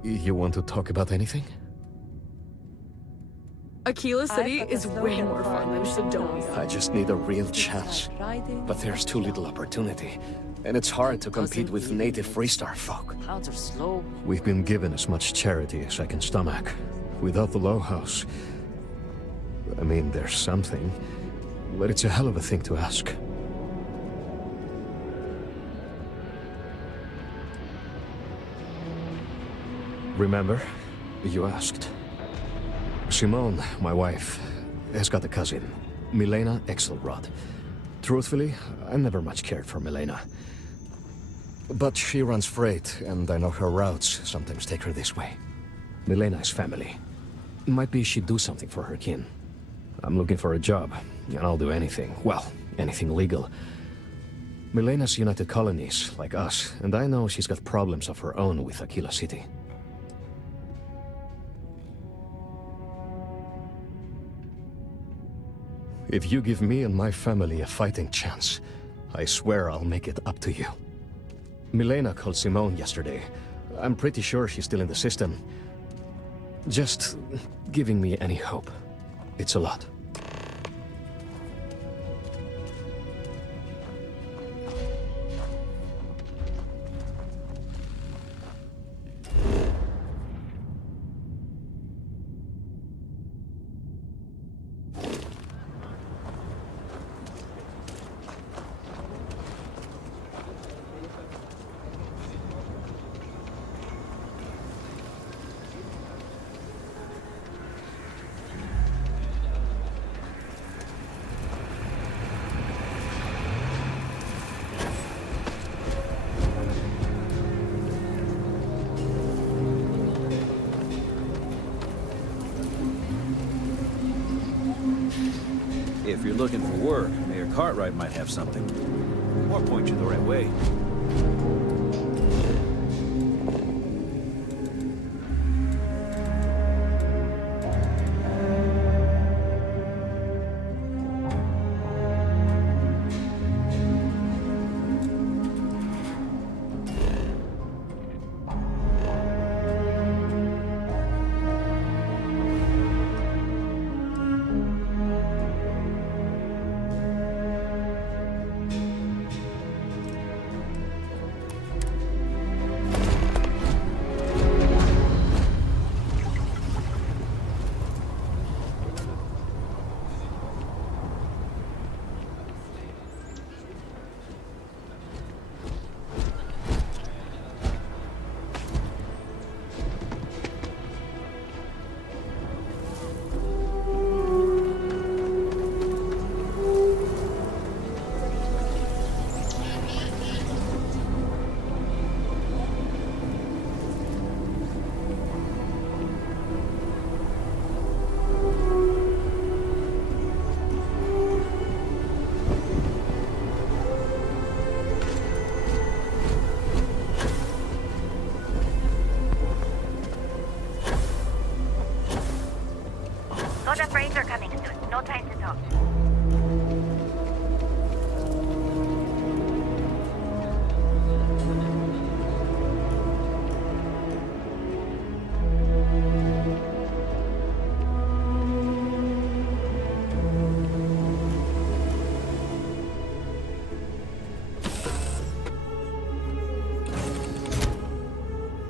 You want to talk about anything? Aquila City is way more fun than Sidonia. I just need a real chance. But there's too little opportunity. And it's hard to compete with native Freestar folk. Clouds are slow. We've been given as much charity as I can stomach. Without the Low House, I mean, there's something, but it's a hell of a thing to ask. Remember? You asked. Simone, my wife, has got a cousin, Milena Exelrod. Truthfully, I never much cared for Milena. But she runs freight, and I know her routes sometimes take her this way. Milena is family. Might be she'd do something for her kin. I'm looking for a job, and I'll do anything. Well, anything legal. Milena's United Colonies, like us, and I know she's got problems of her own with Aquila City. If you give me and my family a fighting chance, I swear I'll make it up to you. Milena called Simone yesterday. I'm pretty sure she's still in the system. Just giving me any hope. It's a lot. If you're looking for work, Mayor Cartwright might have something. Or point you the right way. Soldier freights are coming soon. No time to talk.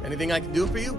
Anything I can do for you?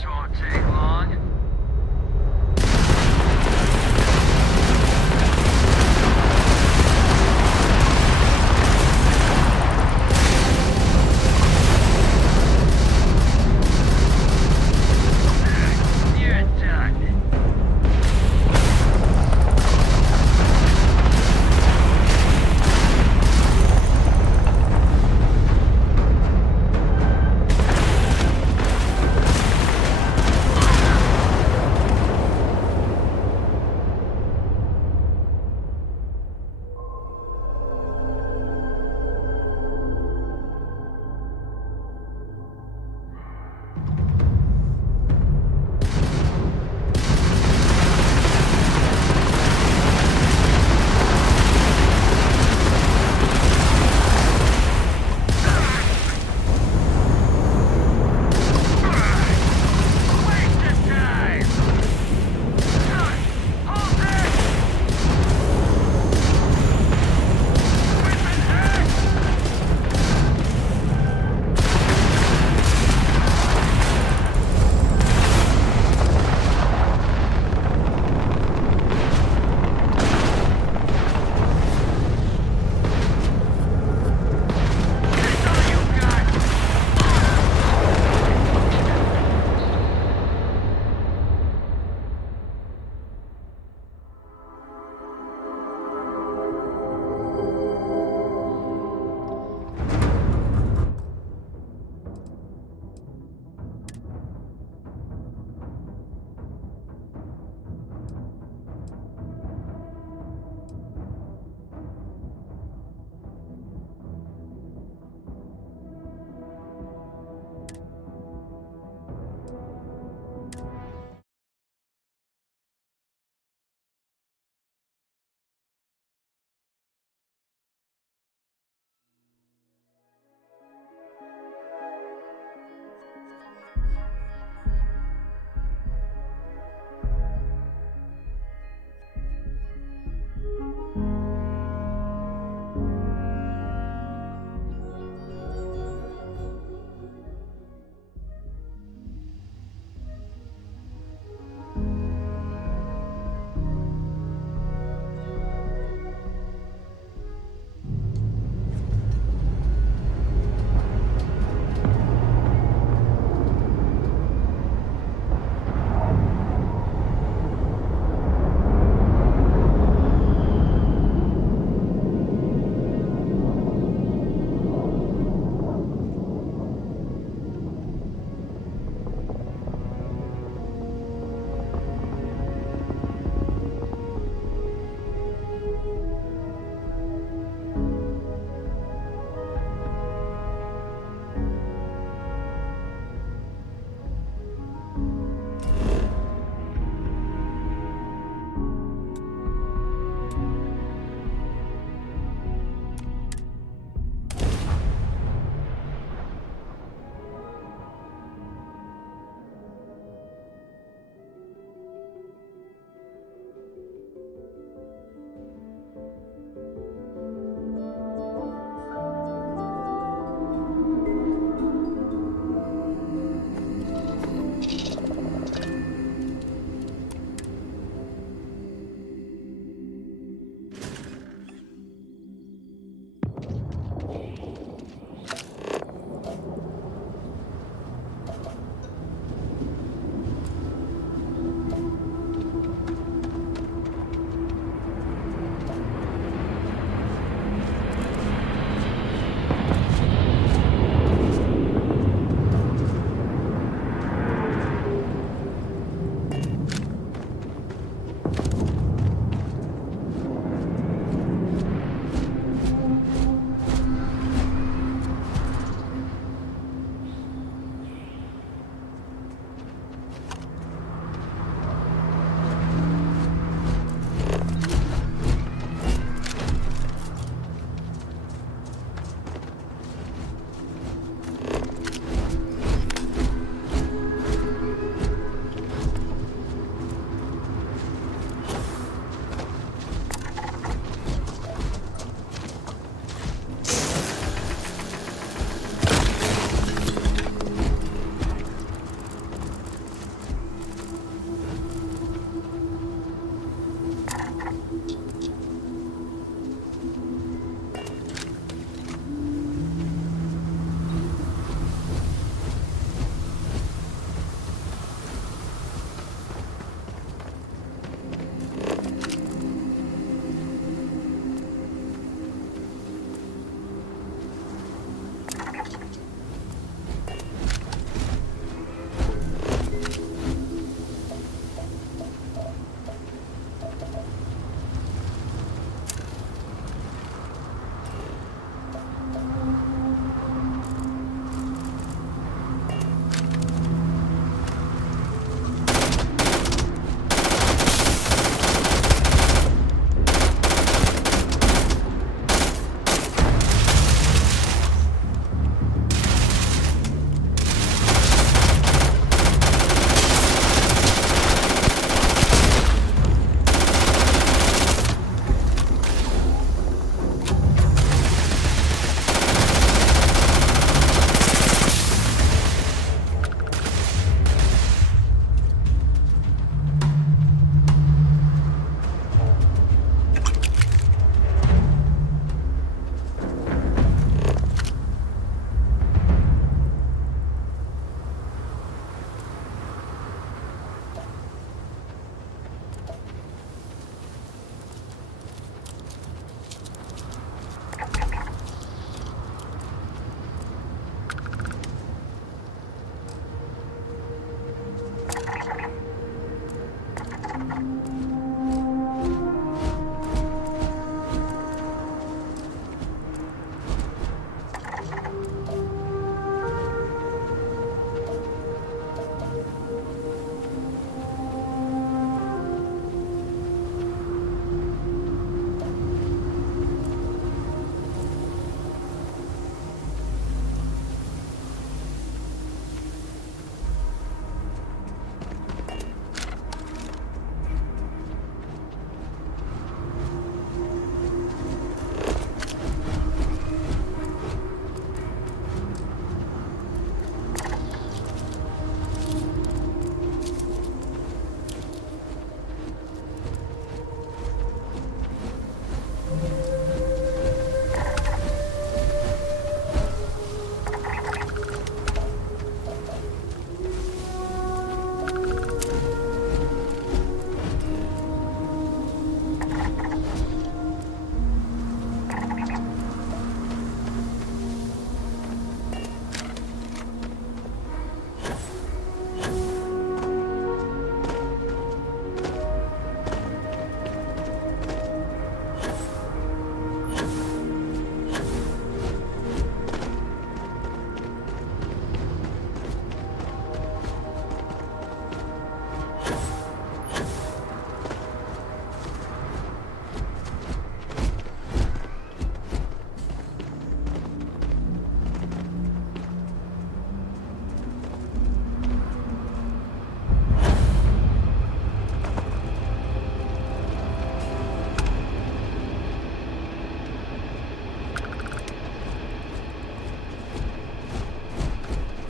This won't take long. You're done.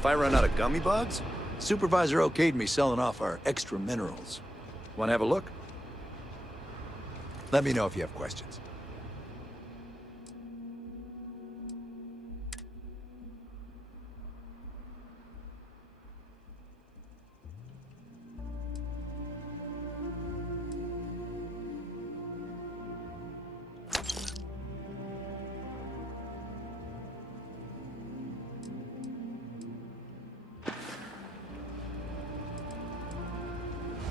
If I run out of gummy bugs, supervisor okayed me selling off our extra minerals. Want to have a look? Let me know if you have questions.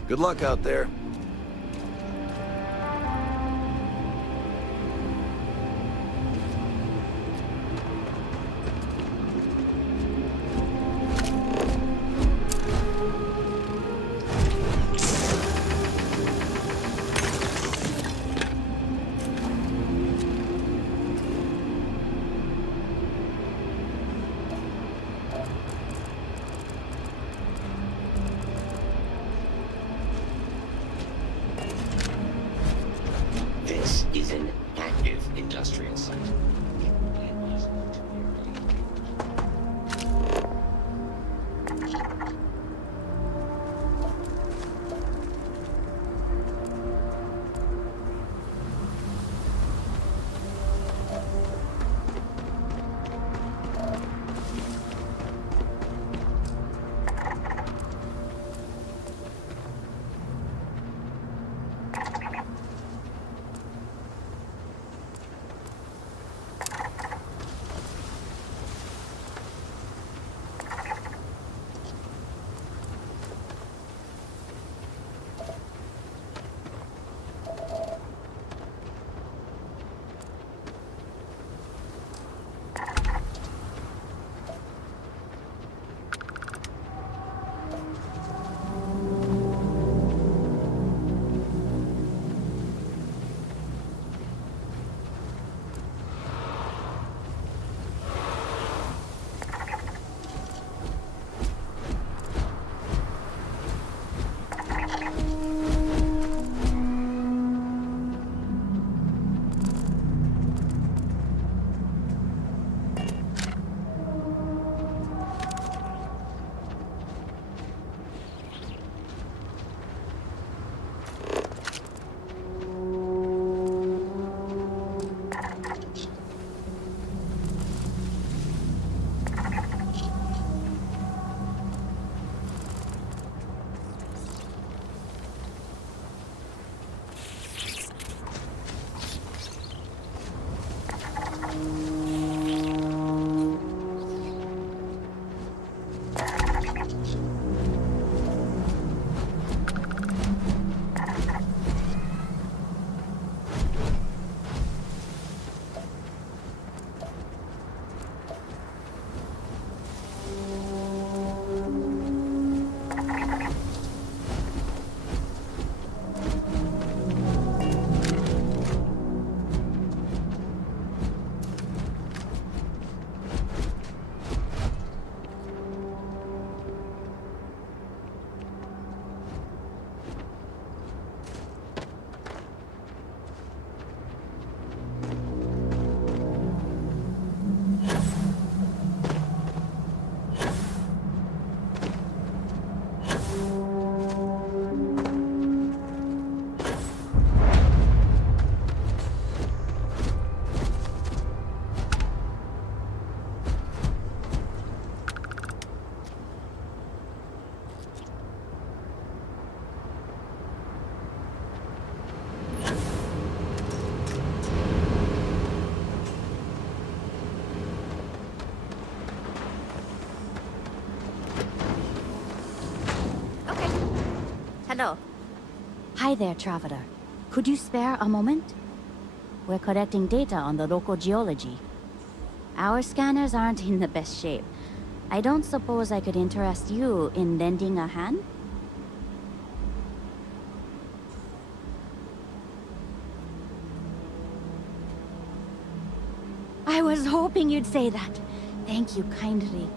Good luck out there. This is an active industrial site. Hello. Hi there, traveler. Could you spare a moment? We're collecting data on the local geology. Our scanners aren't in the best shape. I don't suppose I could interest you in lending a hand? I was hoping you'd say that. Thank you kindly.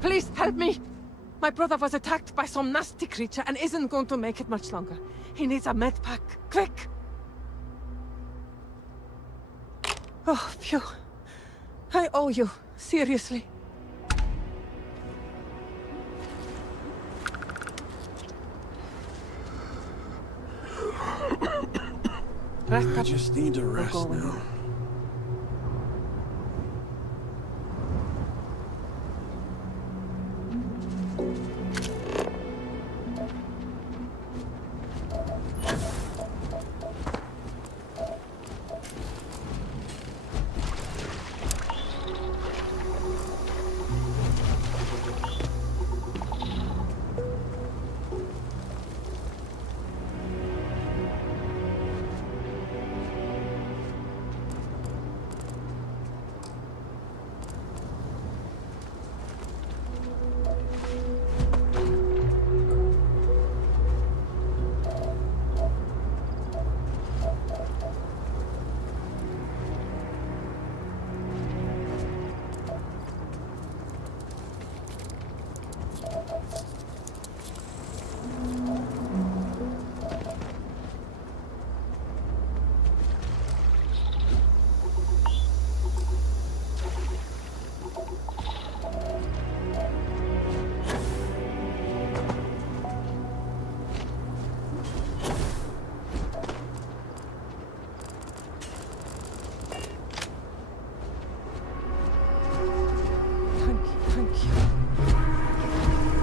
Please help me! My brother was attacked by some nasty creature and isn't going to make it much longer. He needs a med pack. Quick! Oh, phew. I owe you. Seriously. I just need to rest now.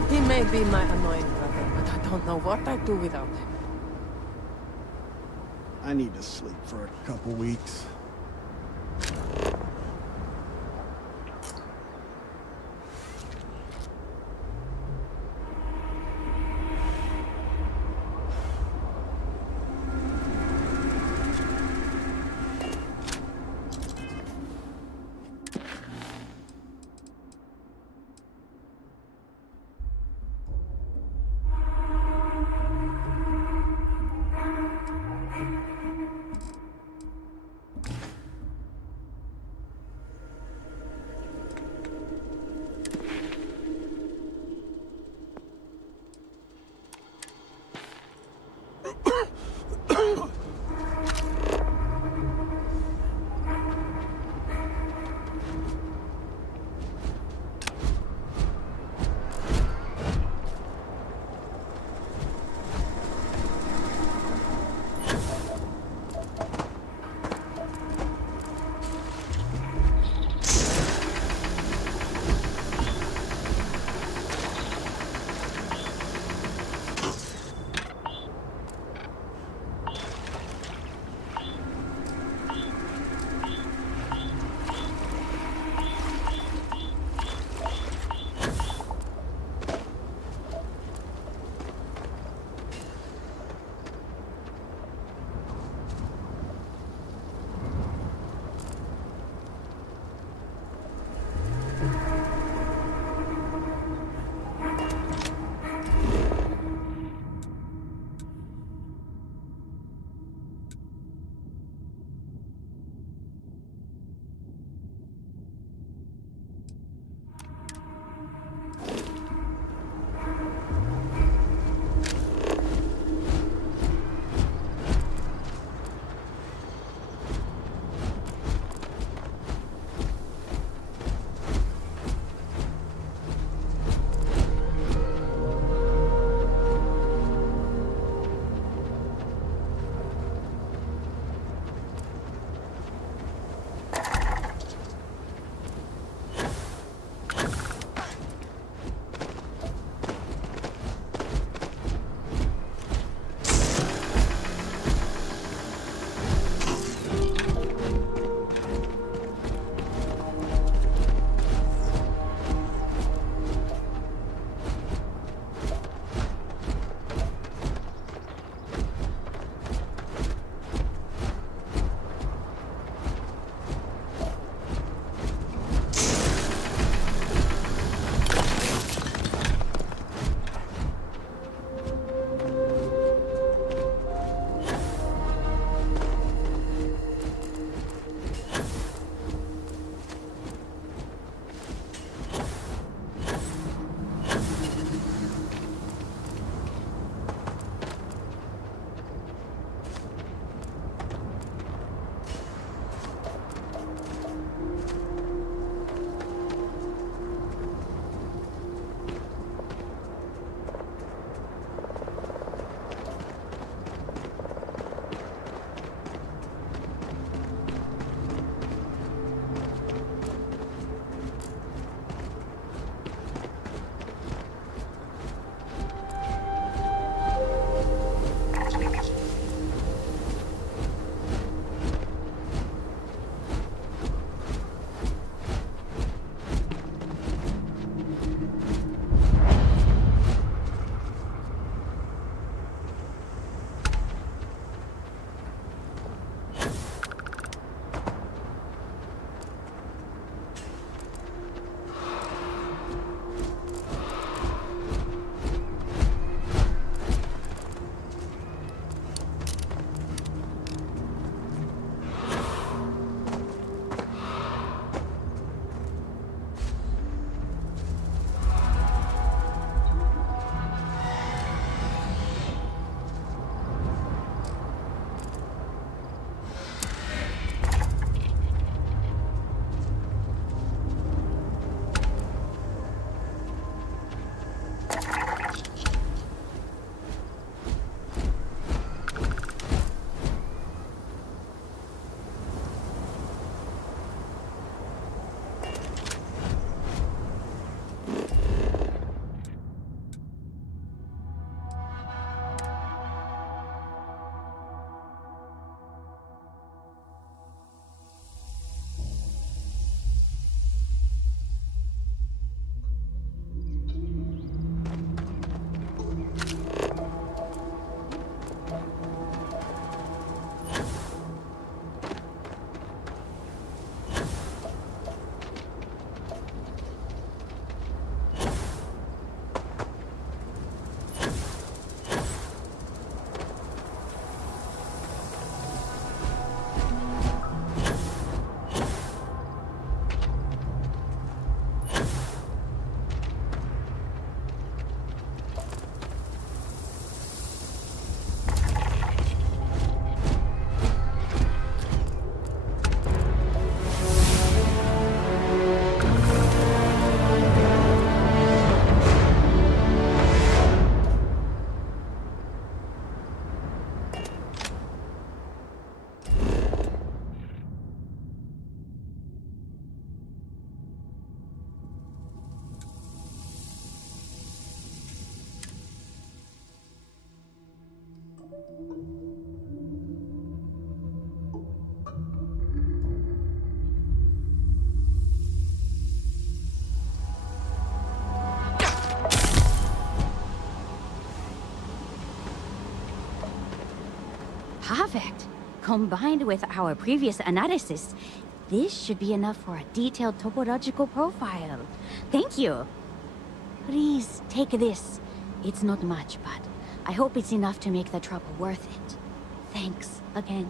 He may be my annoying brother, but I don't know what I'd do without him. I need to sleep for a couple weeks. Perfect. Combined with our previous analysis, this should be enough for a detailed topological profile. Thank you. Please take this. It's not much, but I hope it's enough to make the trouble worth it. Thanks again.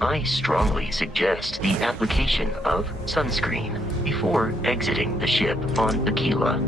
I strongly suggest the application of sunscreen before exiting the ship on Aquila.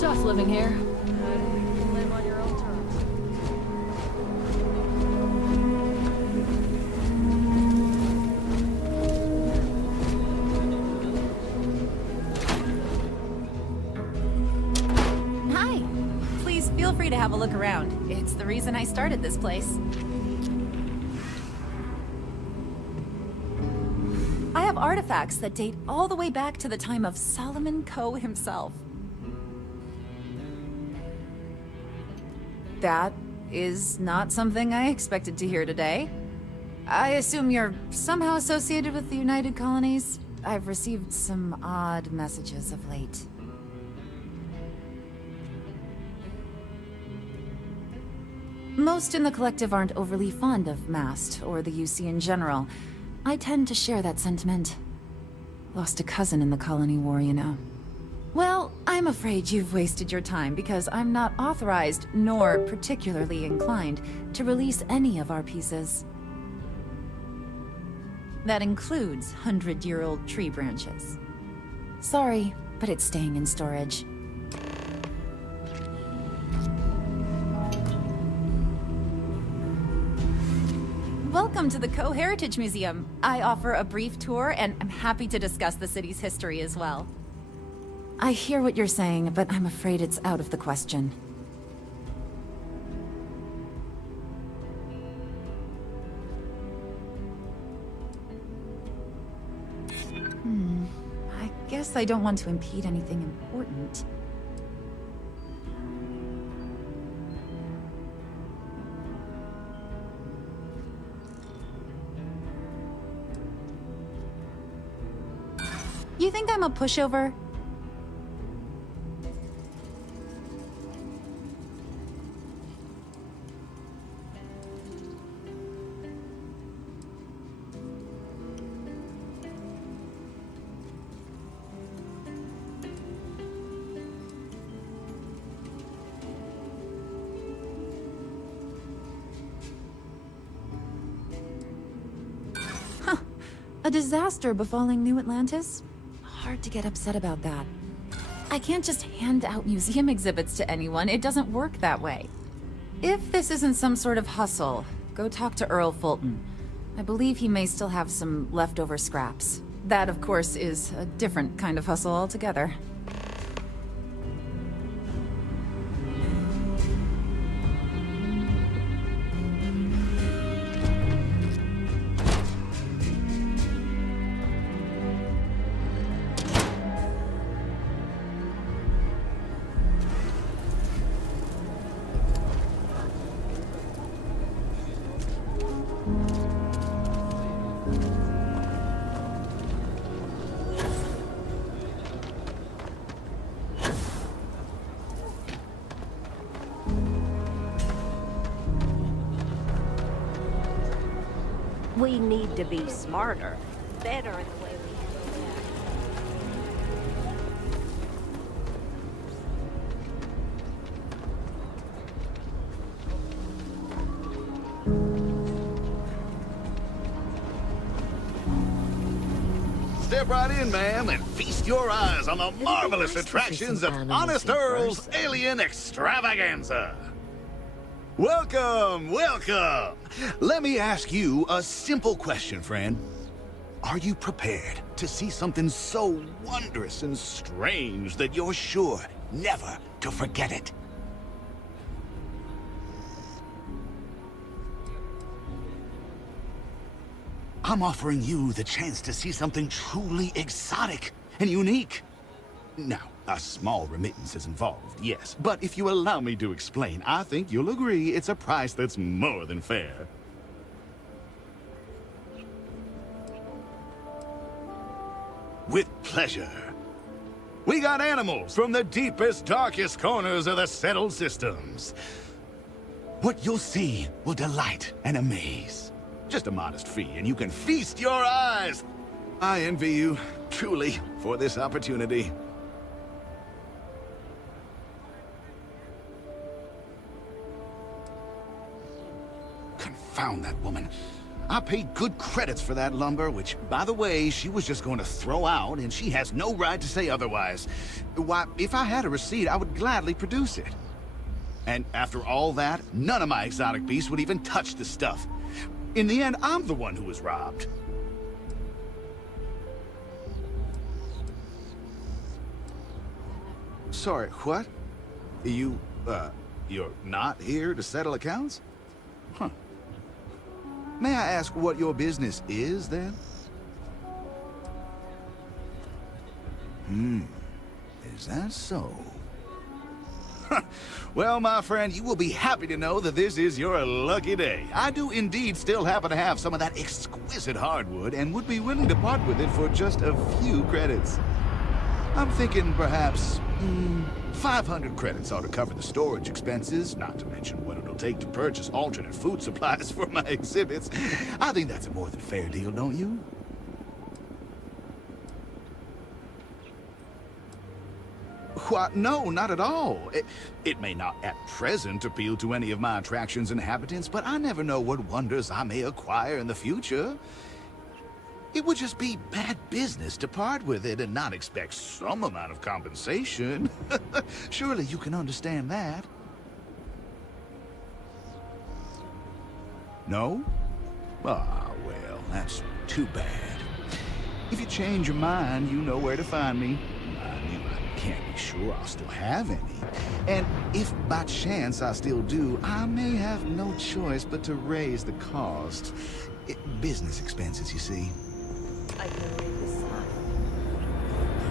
tough living here. Live on your own terms. Hi. Please feel free to have a look around. It's the reason I started this place. I have artifacts that date all the way back to the time of Solomon Coe himself. That is not something I expected to hear today. I assume you're somehow associated with the United Colonies? I've received some odd messages of late. Most in the collective aren't overly fond of MAST or the UC in general. I tend to share that sentiment. Lost a cousin in the colony war, you know. Well, I'm afraid you've wasted your time because I'm not authorized, nor particularly inclined, to release any of our pieces. That includes 100-year-old tree branches. Sorry, but it's staying in storage. Welcome to the Coe Heritage Museum. I offer a brief tour, and I'm happy to discuss the city's history as well. I hear what you're saying, but I'm afraid it's out of the question. I guess I don't want to impede anything important. You think I'm a pushover? Huh. A disaster befalling New Atlantis? Hard to get upset about that. I can't just hand out museum exhibits to anyone. It doesn't work that way. If this isn't some sort of hustle, go talk to Earl Fulton. I believe he may still have some leftover scraps. That, of course, is a different kind of hustle altogether. We need to be smarter, better in the way we Step right in, ma'am, and feast your eyes on the marvelous attractions of Honest Earl's Alien Extravaganza. Welcome, welcome. Let me ask you a simple question, friend. Are you prepared to see something so wondrous and strange that you're sure never to forget it? I'm offering you the chance to see something truly exotic and unique. Now, a small remittance is involved, yes, but if you allow me to explain, I think you'll agree it's a price that's more than fair. With pleasure. We got animals from the deepest, darkest corners of the settled systems. What you'll see will delight and amaze. Just a modest fee, and you can feast your eyes. I envy you, truly, for this opportunity. Confound that woman. I paid good credits for that lumber, which, by the way, she was just going to throw out, and she has no right to say otherwise. Why, if I had a receipt, I would gladly produce it. And after all that, none of my exotic beasts would even touch the stuff. In the end, I'm the one who was robbed. Sorry, what? You're not here to settle accounts? Huh. May I ask what your business is, then? Is that so? Well, my friend, you will be happy to know that this is your lucky day. I do indeed still happen to have some of that exquisite hardwood and would be willing to part with it for just a few credits. I'm thinking perhaps 500 credits ought to cover the storage expenses, not to mention what it'll take to purchase alternate food supplies for my exhibits. I think that's a more than fair deal, don't you? What? No, not at all. It may not at present appeal to any of my attraction's inhabitants, but I never know what wonders I may acquire in the future. It would just be bad business to part with it and not expect some amount of compensation. Surely you can understand that. No? Ah, well, that's too bad. If you change your mind, you know where to find me. I can't be sure I'll still have any. And if by chance I still do, I may have no choice but to raise the cost. Business expenses, you see. I can read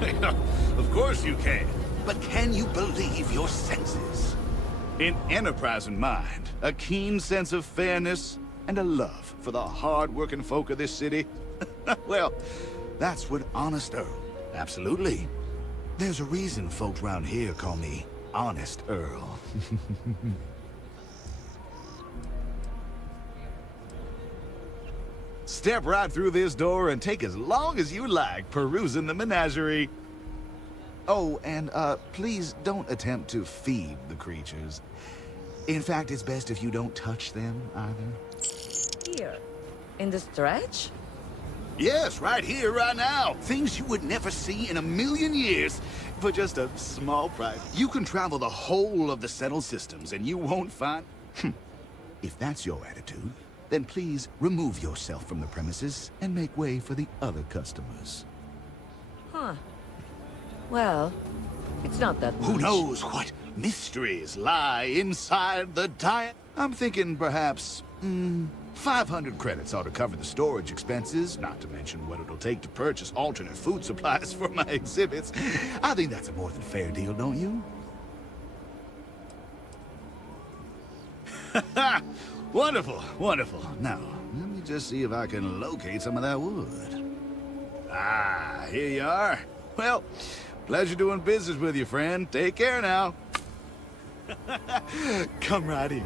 the sign. Of course you can. But can you believe your senses? An enterprising mind, a keen sense of fairness, and a love for the hard-working folk of this city. Well, that's what Honest Earl. Absolutely. There's a reason folks around here call me Honest Earl. Step right through this door and take as long as you like perusing the menagerie. Oh, and please don't attempt to feed the creatures. In fact, it's best if you don't touch them either. Here, in the stretch? Yes, right here, right now. Things you would never see in a million years for just a small price. You can travel the whole of the settled systems and you won't find... If that's your attitude, then please remove yourself from the premises and make way for the other customers. Huh. Well, it's not that much. Who knows what mysteries lie inside the diet? I'm thinking perhaps, 500 credits ought to cover the storage expenses, not to mention what it'll take to purchase alternate food supplies for my exhibits. I think that's a more than fair deal, don't you? Wonderful, wonderful. Now, let me just see if I can locate some of that wood. Ah, here you are. Well, pleasure doing business with you, friend. Take care now. Come right in.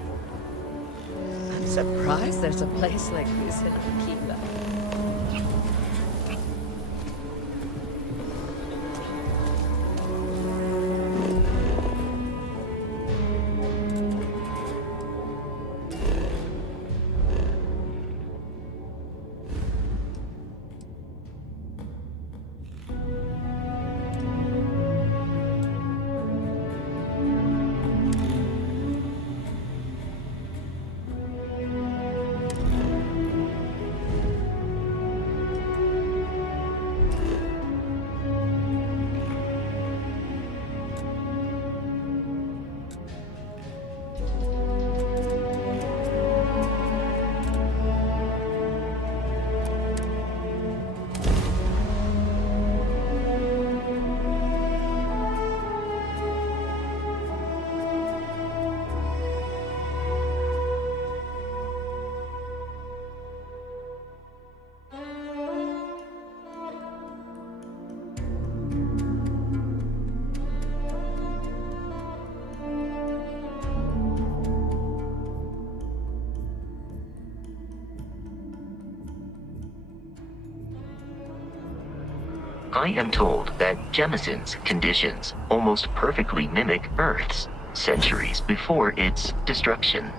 I'm surprised there's a place like this in Aquila. I am told that Jemison's conditions almost perfectly mimic Earth's centuries before its destruction.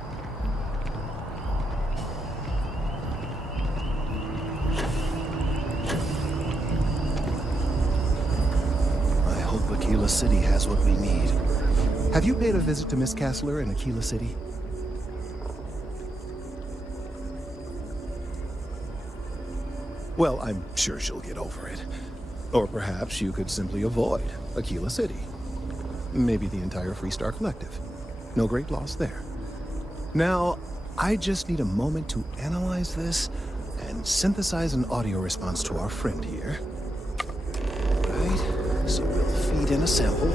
I hope Aquila City has what we need. Have you paid a visit to Miss Castler in Aquila City? Well, I'm sure she'll get over it. Or perhaps you could simply avoid Aquila City. Maybe the entire Freestar Collective. No great loss there. Now, I just need a moment to analyze this and synthesize an audio response to our friend here. Right, so we'll feed in a sample.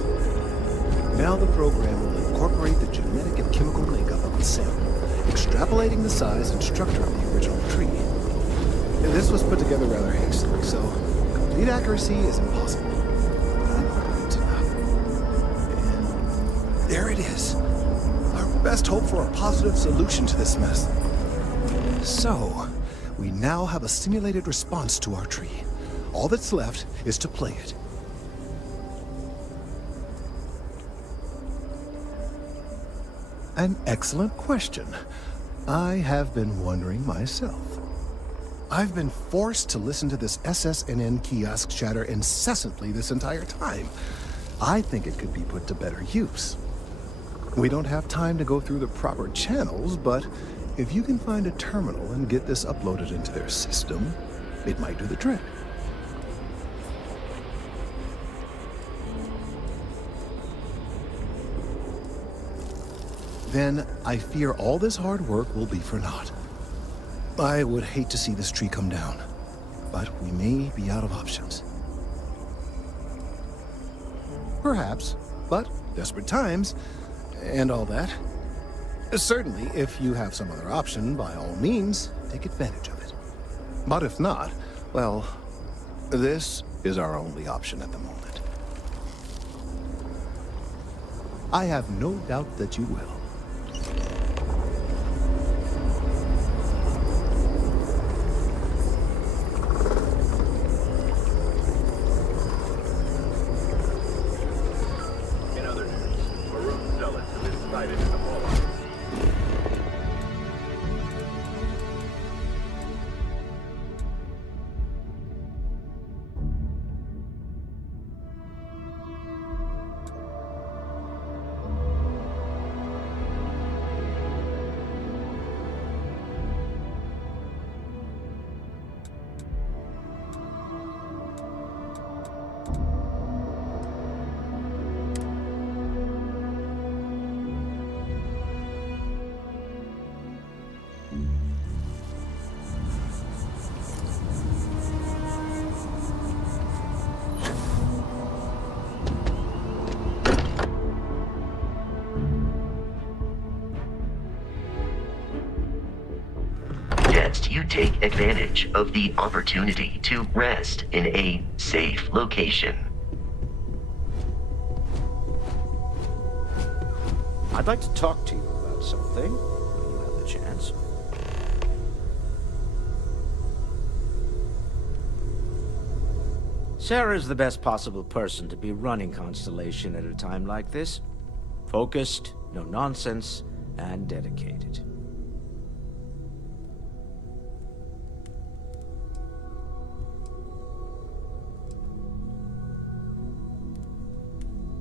Now the program will incorporate the genetic and chemical makeup of the sample, extrapolating the size and structure of the original tree. This was put together rather hastily, so complete accuracy is impossible. But enough. And there it is. Our best hope for a positive solution to this mess. So, we now have a simulated response to our tree. All that's left is to play it. An excellent question. I have been wondering myself. I've been forced to listen to this SSNN kiosk chatter incessantly this entire time. I think it could be put to better use. We don't have time to go through the proper channels, but if you can find a terminal and get this uploaded into their system, it might do the trick. Then I fear all this hard work will be for naught. I would hate to see this tree come down, but we may be out of options. Perhaps, but desperate times, and all that. Certainly, if you have some other option, by all means, take advantage of it. But if not, well, this is our only option at the moment. I have no doubt that you will. take advantage of the opportunity to rest in a safe location. I'd like to talk to you about something, when you have the chance. Sarah's the best possible person to be running Constellation at a time like this. Focused, no nonsense, and dedicated.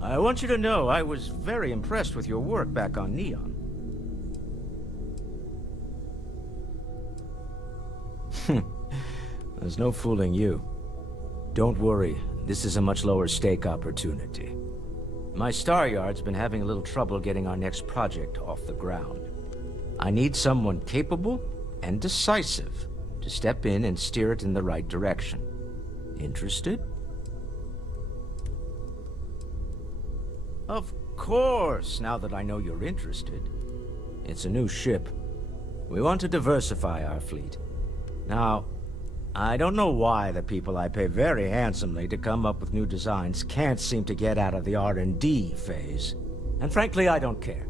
I want you to know I was very impressed with your work back on Neon. There's no fooling you. Don't worry, this is a much lower stake opportunity. My Star Yard's been having a little trouble getting our next project off the ground. I need someone capable and decisive to step in and steer it in the right direction. Interested? Of course, now that I know you're interested. It's a new ship. We want to diversify our fleet. Now, I don't know why the people I pay very handsomely to come up with new designs can't seem to get out of the R&D phase. And frankly, I don't care.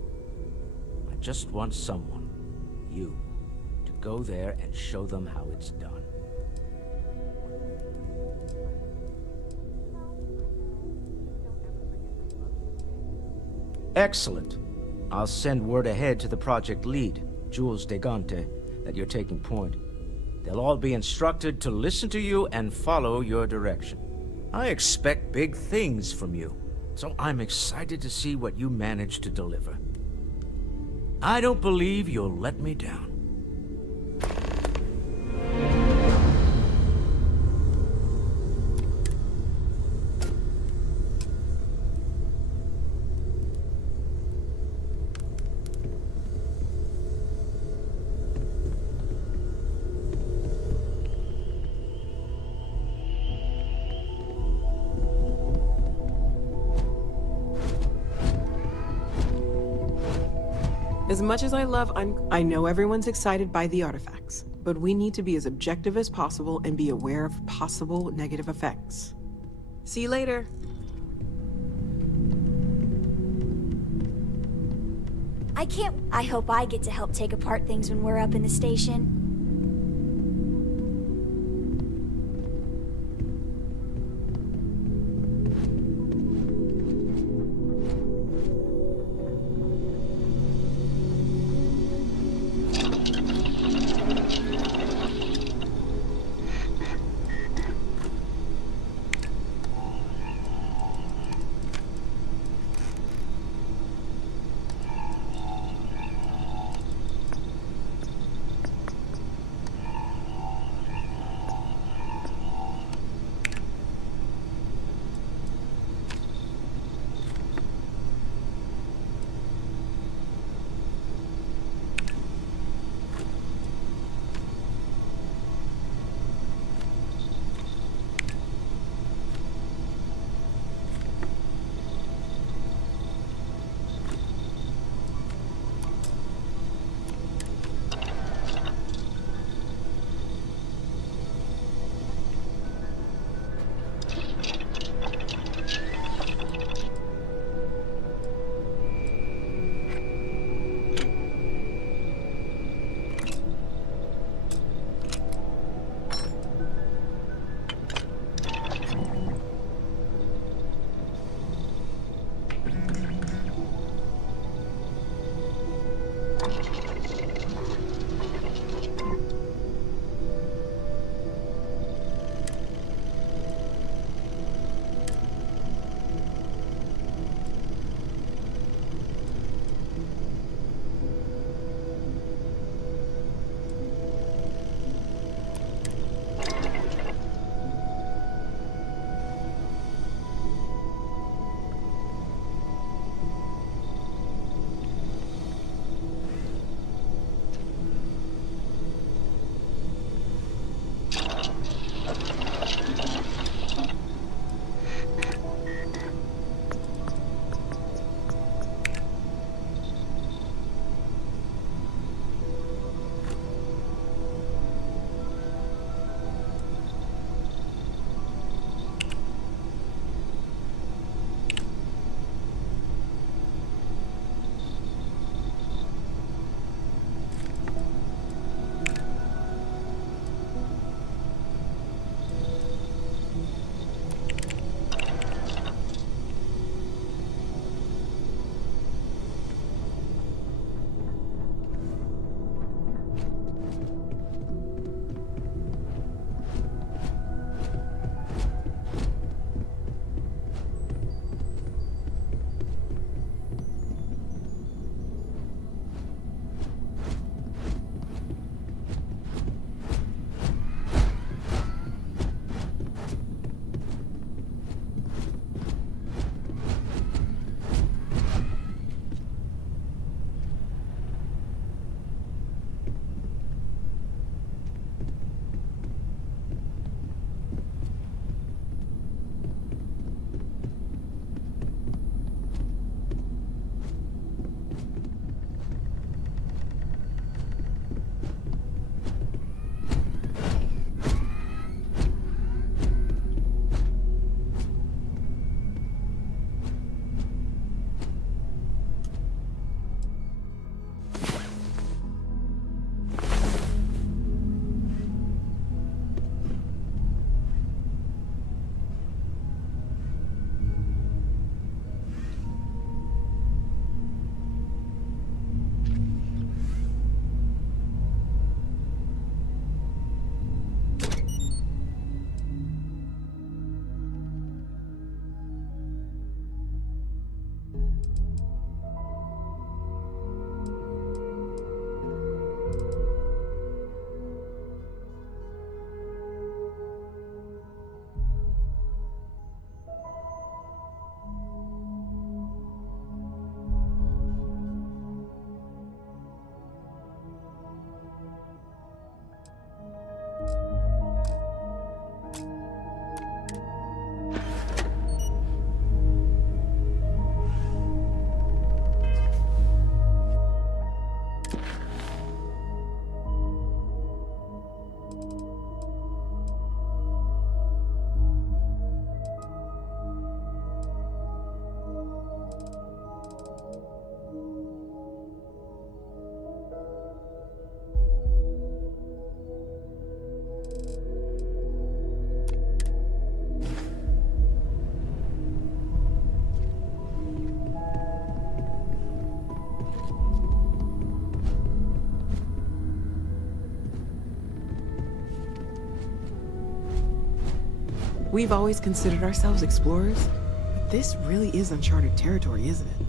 I just want someone, you, to go there and show them how it's done. Excellent. I'll send word ahead to the project lead, Jules Degante, that you're taking point. They'll all be instructed to listen to you and follow your direction. I expect big things from you, so I'm excited to see what you manage to deliver. I don't believe you'll let me down. As much as I know everyone's excited by the artifacts, but we need to be as objective as possible and be aware of possible negative effects. See you later. I hope I get to help take apart things when we're up in the station. We've always considered ourselves explorers, but this really is uncharted territory, isn't it?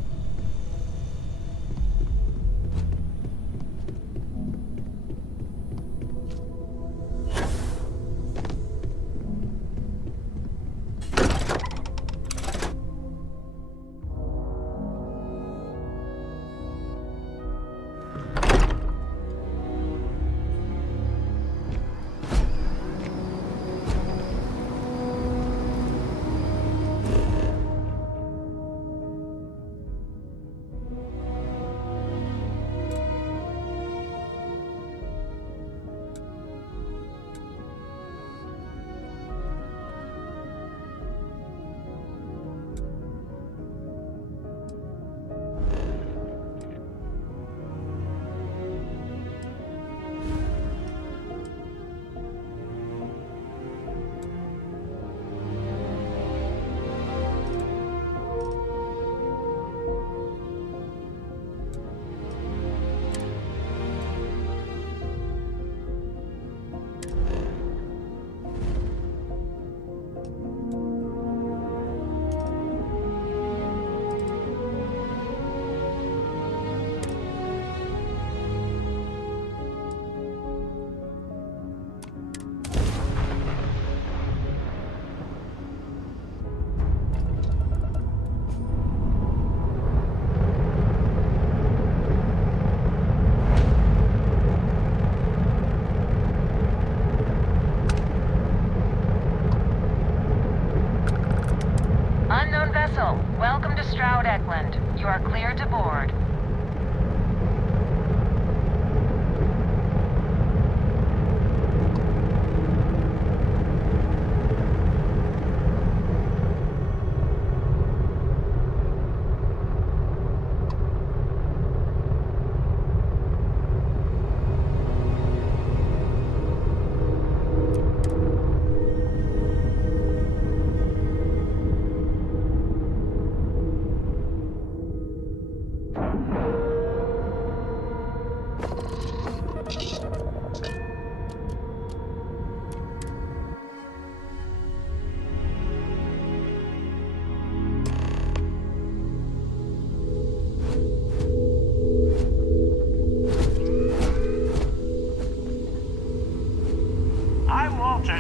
Unknown vessel, welcome to Stroud Eklund. You are clear to board.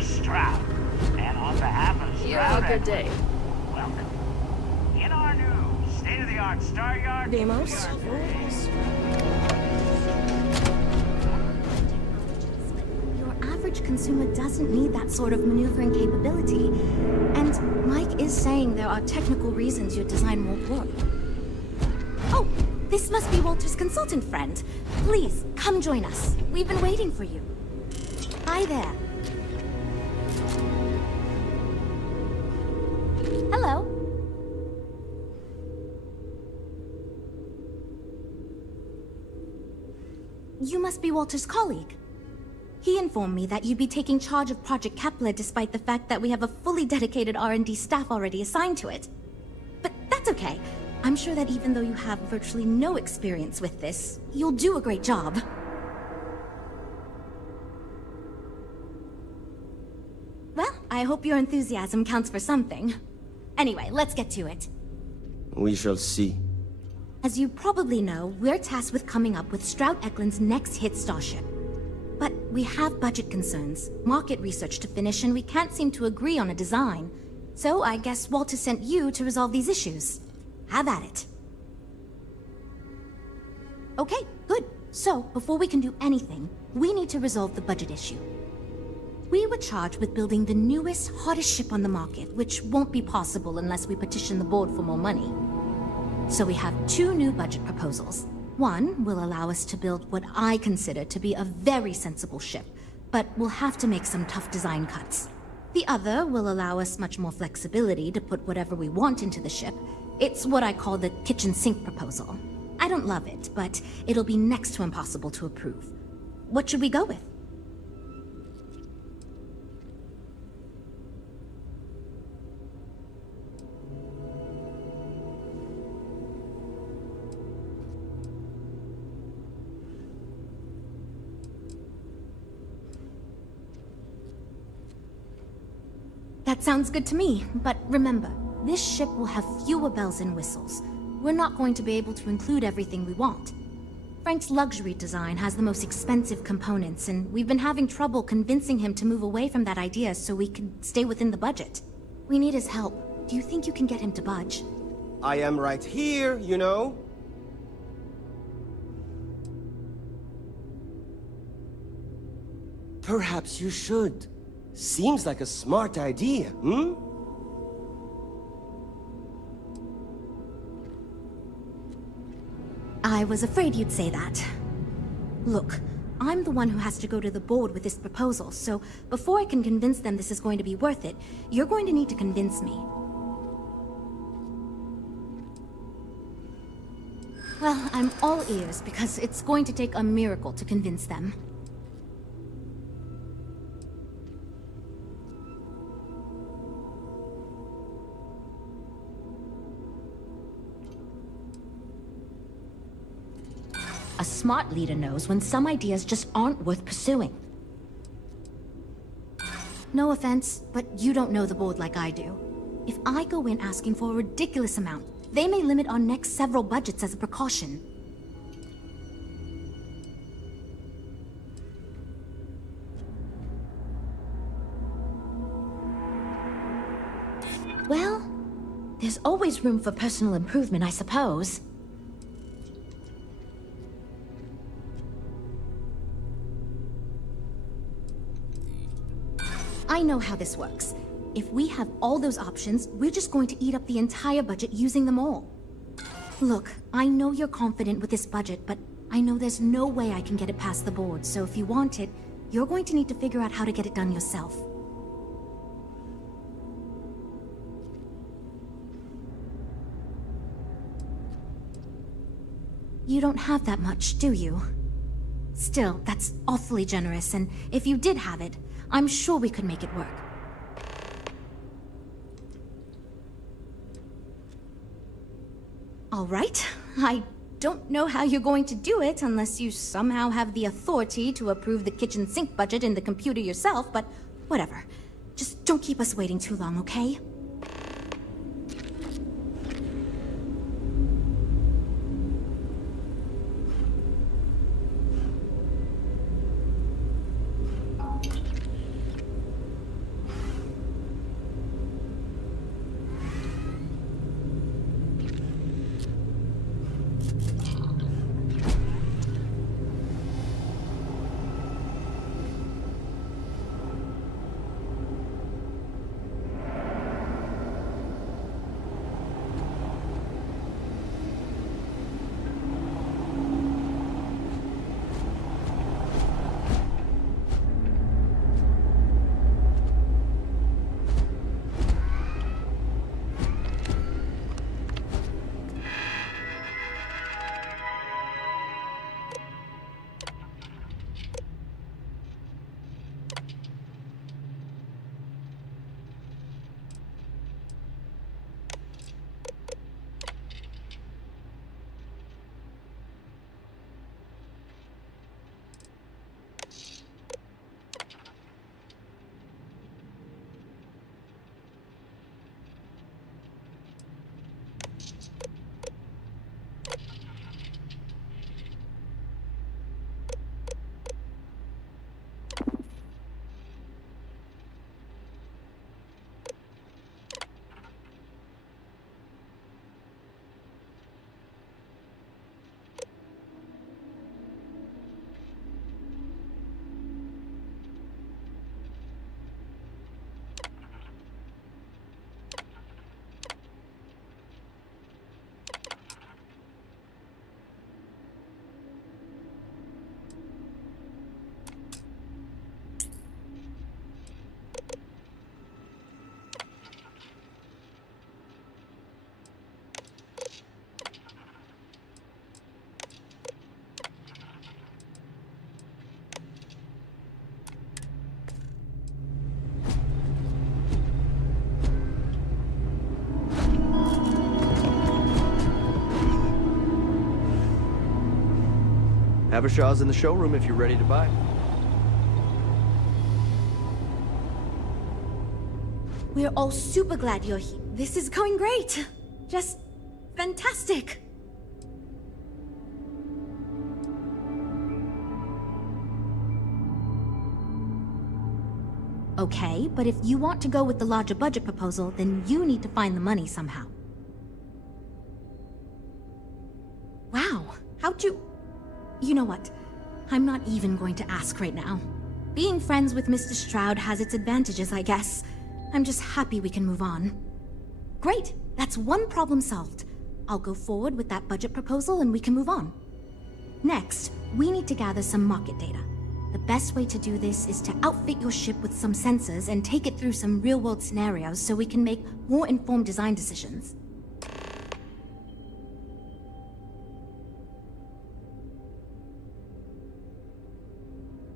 Stroud, and on behalf of Stroud, you have a good day. Welcome. In our new state-of-the-art Star Yard, Demos? Your average consumer doesn't need that sort of maneuvering capability. And Mike is saying there are technical reasons your design won't work. Oh, this must be Walter's consultant friend. Please, come join us. We've been waiting for you. Hi there. Hello. You must be Walter's colleague. He informed me that you'd be taking charge of Project Kepler despite the fact that we have a fully dedicated R&D staff already assigned to it. But that's okay. I'm sure that even though you have virtually no experience with this, you'll do a great job. Well, I hope your enthusiasm counts for something. Anyway, let's get to it. We shall see. As you probably know, we're tasked with coming up with Stroud Eklund's next hit starship. But we have budget concerns, market research to finish, and we can't seem to agree on a design. So I guess Walter sent you to resolve these issues. Have at it. Okay, good. So, before we can do anything, we need to resolve the budget issue. We were charged with building the newest, hottest ship on the market, which won't be possible unless we petition the board for more money. So we have two new budget proposals. One will allow us to build what I consider to be a very sensible ship, but we'll have to make some tough design cuts. The other will allow us much more flexibility to put whatever we want into the ship. It's what I call the kitchen sink proposal. I don't love it, but it'll be next to impossible to approve. What should we go with? That sounds good to me, but remember, this ship will have fewer bells and whistles. We're not going to be able to include everything we want. Frank's luxury design has the most expensive components, and we've been having trouble convincing him to move away from that idea so we can stay within the budget. We need his help. Do you think you can get him to budge? I am right here, you know. Perhaps you should. Seems like a smart idea, hmm? I was afraid you'd say that. Look, I'm the one who has to go to the board with this proposal, so before I can convince them this is going to be worth it, you're going to need to convince me. Well, I'm all ears because it's going to take a miracle to convince them. A smart leader knows when some ideas just aren't worth pursuing. No offense, but you don't know the board like I do. If I go in asking for a ridiculous amount, they may limit our next several budgets as a precaution. Well, there's always room for personal improvement, I suppose. I know how this works. If we have all those options, we're just going to eat up the entire budget using them all. Look, I know you're confident with this budget, but I know there's no way I can get it past the board, so if you want it, you're going to need to figure out how to get it done yourself. You don't have that much, do you? Still, that's awfully generous, and if you did have it, I'm sure we could make it work. All right. I don't know how you're going to do it unless you somehow have the authority to approve the kitchen sink budget in the computer yourself, but whatever. Just don't keep us waiting too long, okay? Havershaw's in the showroom if you're ready to buy. We're all super glad you're here. This is going great. Just fantastic. Okay, but if you want to go with the larger budget proposal, then you need to find the money somehow. Wow, how'd you... You know what? I'm not even going to ask right now. Being friends with Mr. Stroud has its advantages, I guess. I'm just happy we can move on. Great, that's one problem solved. I'll go forward with that budget proposal and we can move on. Next, we need to gather some market data. The best way to do this is to outfit your ship with some sensors and take it through some real-world scenarios so we can make more informed design decisions.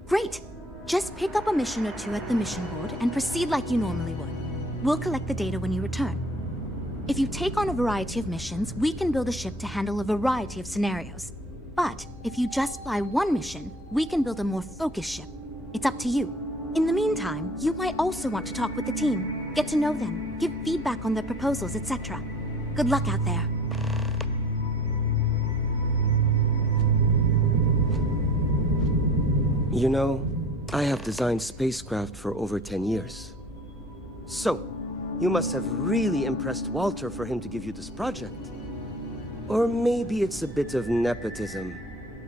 Great! Just pick up a mission or two at the mission board and proceed like you normally would. We'll collect the data when you return. If you take on a variety of missions, we can build a ship to handle a variety of scenarios. But if you just fly one mission, we can build a more focused ship. It's up to you. In the meantime, you might also want to talk with the team, get to know them, give feedback on their proposals, etc. Good luck out there. You know, I have designed spacecraft for over 10 years. So, you must have really impressed Walter for him to give you this project. Or maybe it's a bit of nepotism.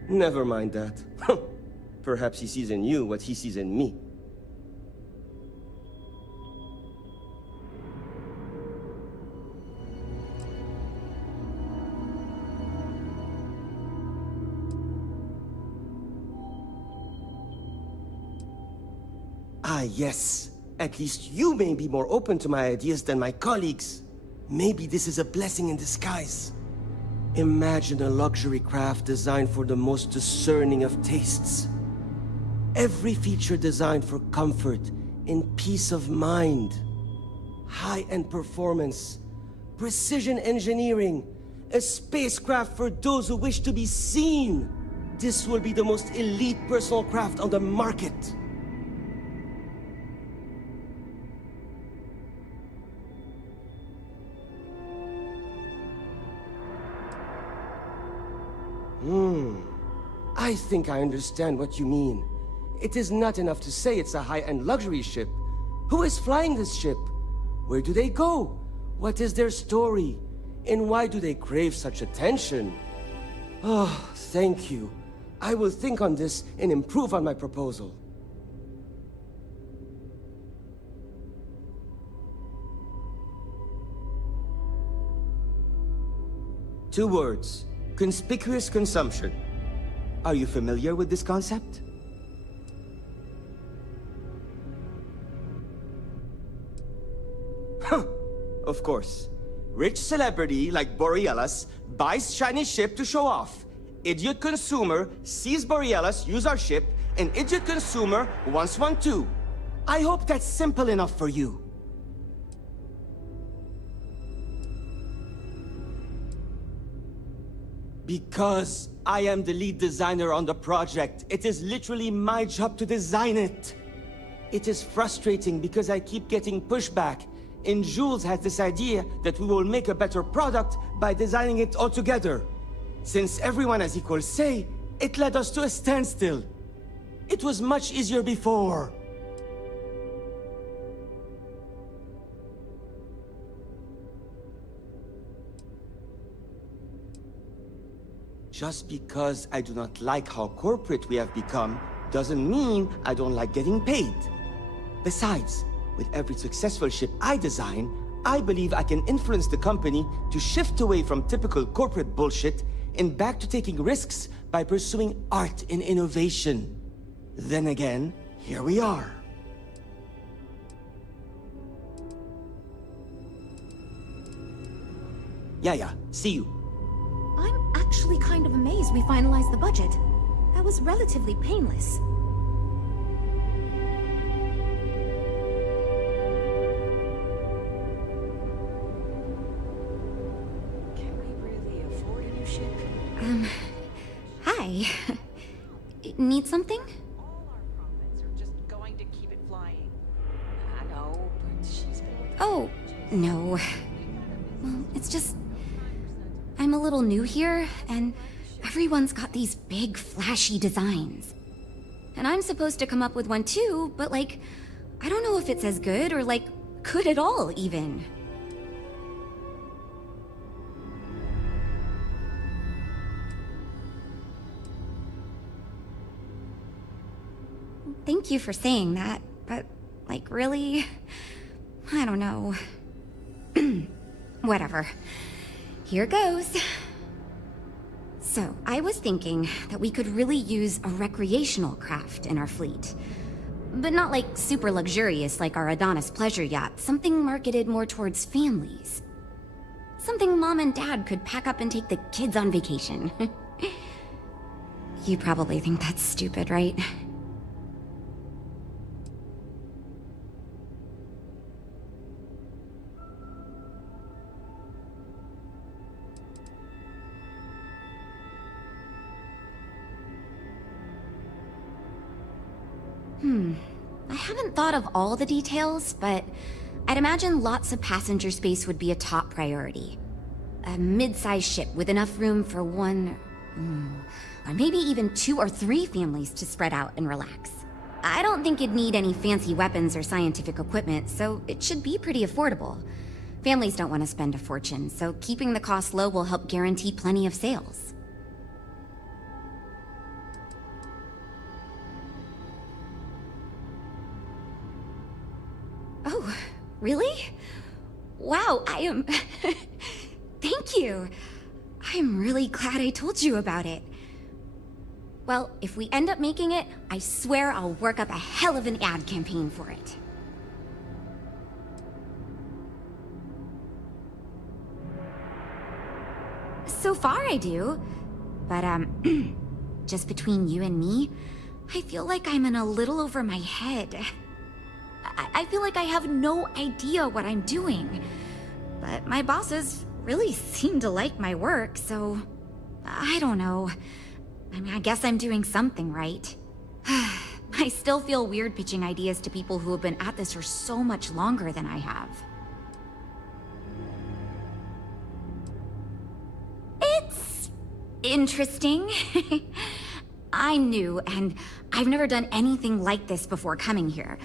Never mind that. Perhaps he sees in you what he sees in me. Ah, yes. At least you may be more open to my ideas than my colleagues. Maybe this is a blessing in disguise. Imagine a luxury craft designed for the most discerning of tastes. Every feature designed for comfort and peace of mind. High-end performance, precision engineering, a spacecraft for those who wish to be seen. This will be the most elite personal craft on the market. I think I understand what you mean. It is not enough to say it's a high-end luxury ship. Who is flying this ship? Where do they go? What is their story? And why do they crave such attention? Oh, thank you. I will think on this and improve on my proposal. Two words. Conspicuous consumption. Are you familiar with this concept? Huh. Of course. Rich celebrity like Borealis buys shiny ship to show off. Idiot consumer sees Borealis use our ship, and idiot consumer wants one too. I hope that's simple enough for you. Because I am the lead designer on the project, it is literally my job to design it. It is frustrating because I keep getting pushback, and Jules has this idea that we will make a better product by designing it all together. Since everyone has equal say, it led us to a standstill. It was much easier before. Just because I do not like how corporate we have become, doesn't mean I don't like getting paid. Besides, with every successful ship I design, I believe I can influence the company to shift away from typical corporate bullshit and back to taking risks by pursuing art and innovation. Then again, here we are. Yeah, see you. I'm actually kind of amazed we finalized the budget. That was relatively painless. Can we really afford a new ship? Hi. Need something? All our profits are just going to keep it flying. I know, but she's been with No. Well, it's just... I'm a little new here, and everyone's got these big, flashy designs. And I'm supposed to come up with one too, but like, I don't know if it's as good or like, good at all, even. Thank you for saying that, but like, really? I don't know. Whatever. Here goes. So, I was thinking that we could really use a recreational craft in our fleet. But not like super luxurious like our Adonis pleasure yacht, something marketed more towards families. Something Mom and Dad could pack up and take the kids on vacation. You probably think that's stupid, right? I haven't thought of all the details, but I'd imagine lots of passenger space would be a top priority. A mid-sized ship with enough room for one, or maybe even 2 or 3 families to spread out and relax. I don't think it'd need any fancy weapons or scientific equipment, so it should be pretty affordable. Families don't want to spend a fortune, so keeping the cost low will help guarantee plenty of sales. Oh, really? Wow, I am... Thank you. I'm really glad I told you about it. Well, if we end up making it, I swear I'll work up a hell of an ad campaign for it. So far I do. But, just between you and me, I feel like I'm in a little over my head. I feel like I have no idea what I'm doing. But my bosses really seem to like my work, so... I don't know. I mean, I guess I'm doing something right. I still feel weird pitching ideas to people who have been at this for so much longer than I have. It's... interesting. I'm new, and I've never done anything like this before coming here.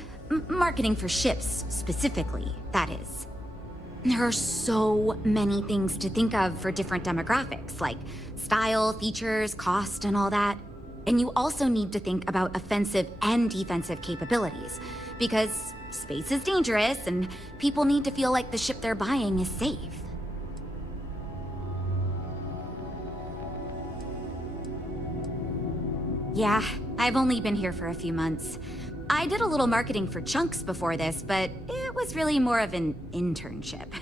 Marketing for ships, specifically, that is. There are so many things to think of for different demographics, like style, features, cost, and all that. And you also need to think about offensive and defensive capabilities, because space is dangerous, and people need to feel like the ship they're buying is safe. Yeah, I've only been here for a few months. I did a little marketing for Chunks before this, but it was really more of an internship.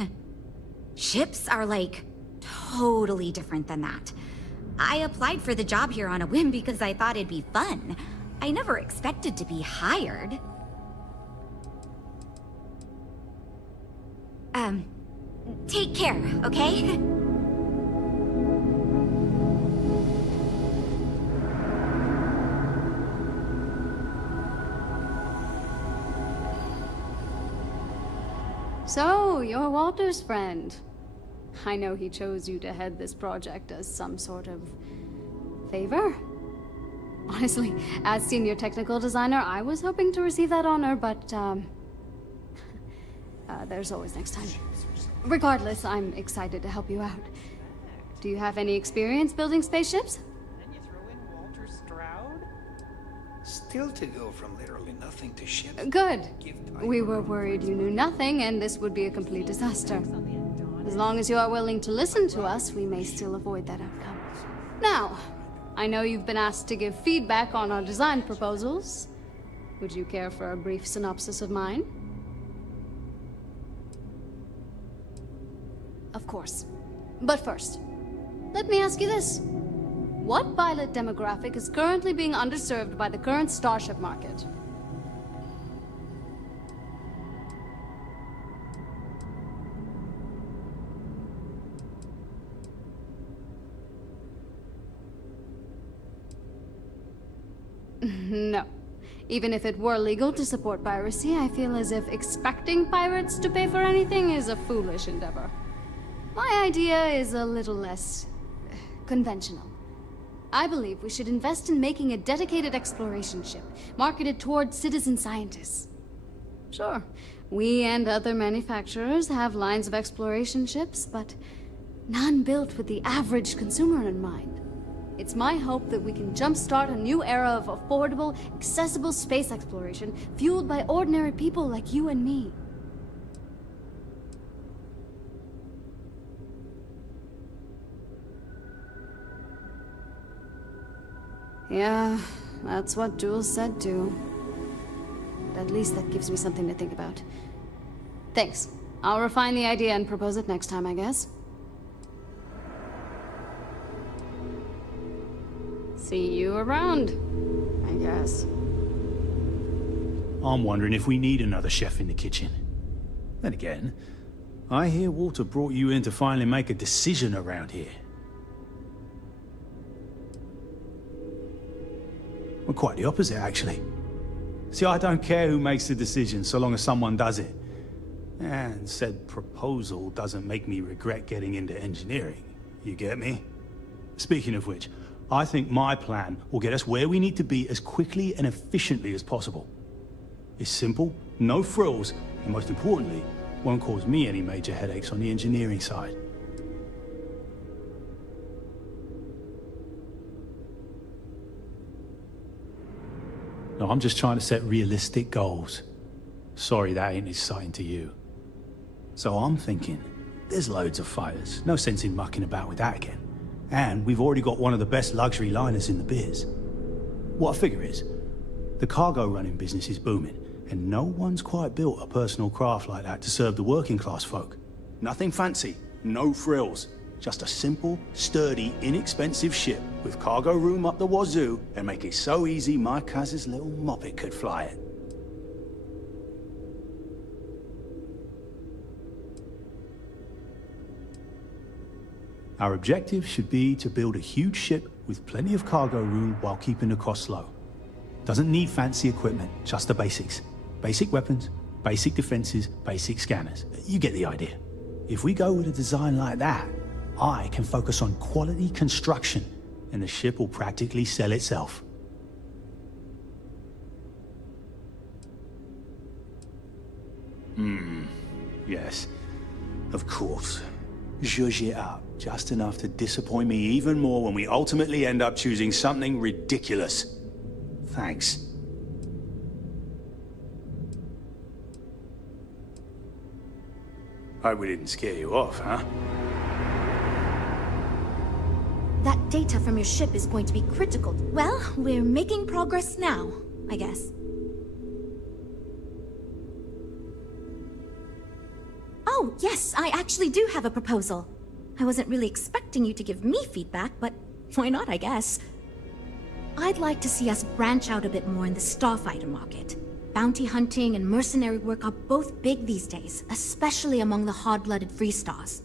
Ships are, like, totally different than that. I applied for the job here on a whim because I thought it'd be fun. I never expected to be hired. Take care, okay? So, you're Walter's friend. I know he chose you to head this project as some sort of... favor? Honestly, as senior technical designer, I was hoping to receive that honor, but, there's always next time. Regardless, I'm excited to help you out. Do you have any experience building spaceships? Then you throw in Walter Stroud? Still to go from literally nothing to ships. Good. We were worried you knew nothing, and this would be a complete disaster. As long as you are willing to listen to us, we may still avoid that outcome. Now, I know you've been asked to give feedback on our design proposals. Would you care for a brief synopsis of mine? Of course. But first, let me ask you this. What pilot demographic is currently being underserved by the current starship market? No. Even if it were legal to support piracy, I feel as if expecting pirates to pay for anything is a foolish endeavor. My idea is a little less conventional. I believe we should invest in making a dedicated exploration ship, marketed towards citizen scientists. Sure, we and other manufacturers have lines of exploration ships, but none built with the average consumer in mind. It's my hope that we can jumpstart a new era of affordable, accessible space exploration, fueled by ordinary people like you and me. Yeah, that's what Jules said too. But at least that gives me something to think about. Thanks. I'll refine the idea and propose it next time, I guess. See you around, I guess. I'm wondering if we need another chef in the kitchen. Then again, I hear Walter brought you in to finally make a decision around here. Well, quite the opposite, actually. See, I don't care who makes the decision, so long as someone does it. And said proposal doesn't make me regret getting into engineering. You get me? Speaking of which, I think my plan will get us where we need to be as quickly and efficiently as possible. It's simple, no frills, and most importantly, won't cause me any major headaches on the engineering side. No, I'm just trying to set realistic goals. Sorry that ain't exciting to you. So I'm thinking, there's loads of fighters, no sense in mucking about with that again. And we've already got one of the best luxury liners in the biz. What I figure is, the cargo running business is booming, and no one's quite built a personal craft like that to serve the working class folk. Nothing fancy, no frills, just a simple, sturdy, inexpensive ship with cargo room up the wazoo and make it so easy my cousin's little moppet could fly it. Our objective should be to build a huge ship with plenty of cargo room while keeping the costs low. Doesn't need fancy equipment, just the basics. Basic weapons, basic defenses, basic scanners. You get the idea. If we go with a design like that, I can focus on quality construction, and the ship will practically sell itself. Yes, of course. Zhuzh it up, just enough to disappoint me even more when we ultimately end up choosing something ridiculous. Thanks. Hope we didn't scare you off, huh? That data from your ship is going to be critical. Well, we're making progress now, I guess. Oh, yes, I actually do have a proposal. I wasn't really expecting you to give me feedback, but why not, I guess? I'd like to see us branch out a bit more in the starfighter market. Bounty hunting and mercenary work are both big these days, especially among the hard-blooded Freestars.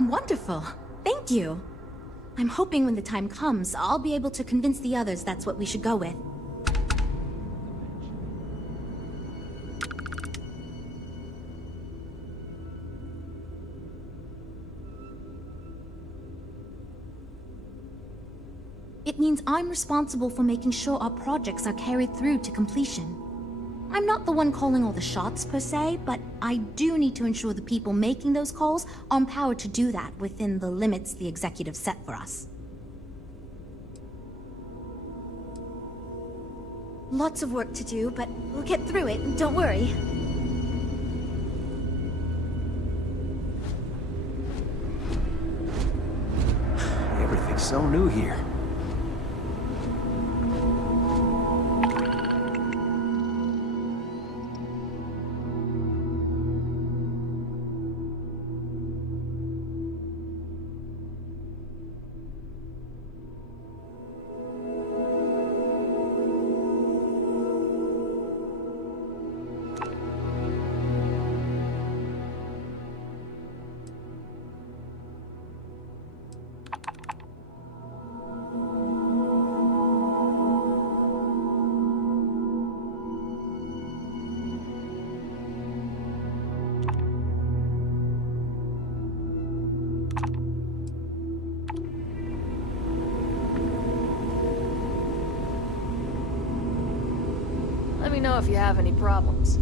Wonderful. Thank you. I'm hoping when the time comes, I'll be able to convince the others that's what we should go with. It means I'm responsible for making sure our projects are carried through to completion. I'm not the one calling all the shots per se, but I do need to ensure the people making those calls are empowered to do that within the limits the executive set for us. Lots of work to do, but we'll get through it, don't worry. Everything's so new here. me know if you have any problems.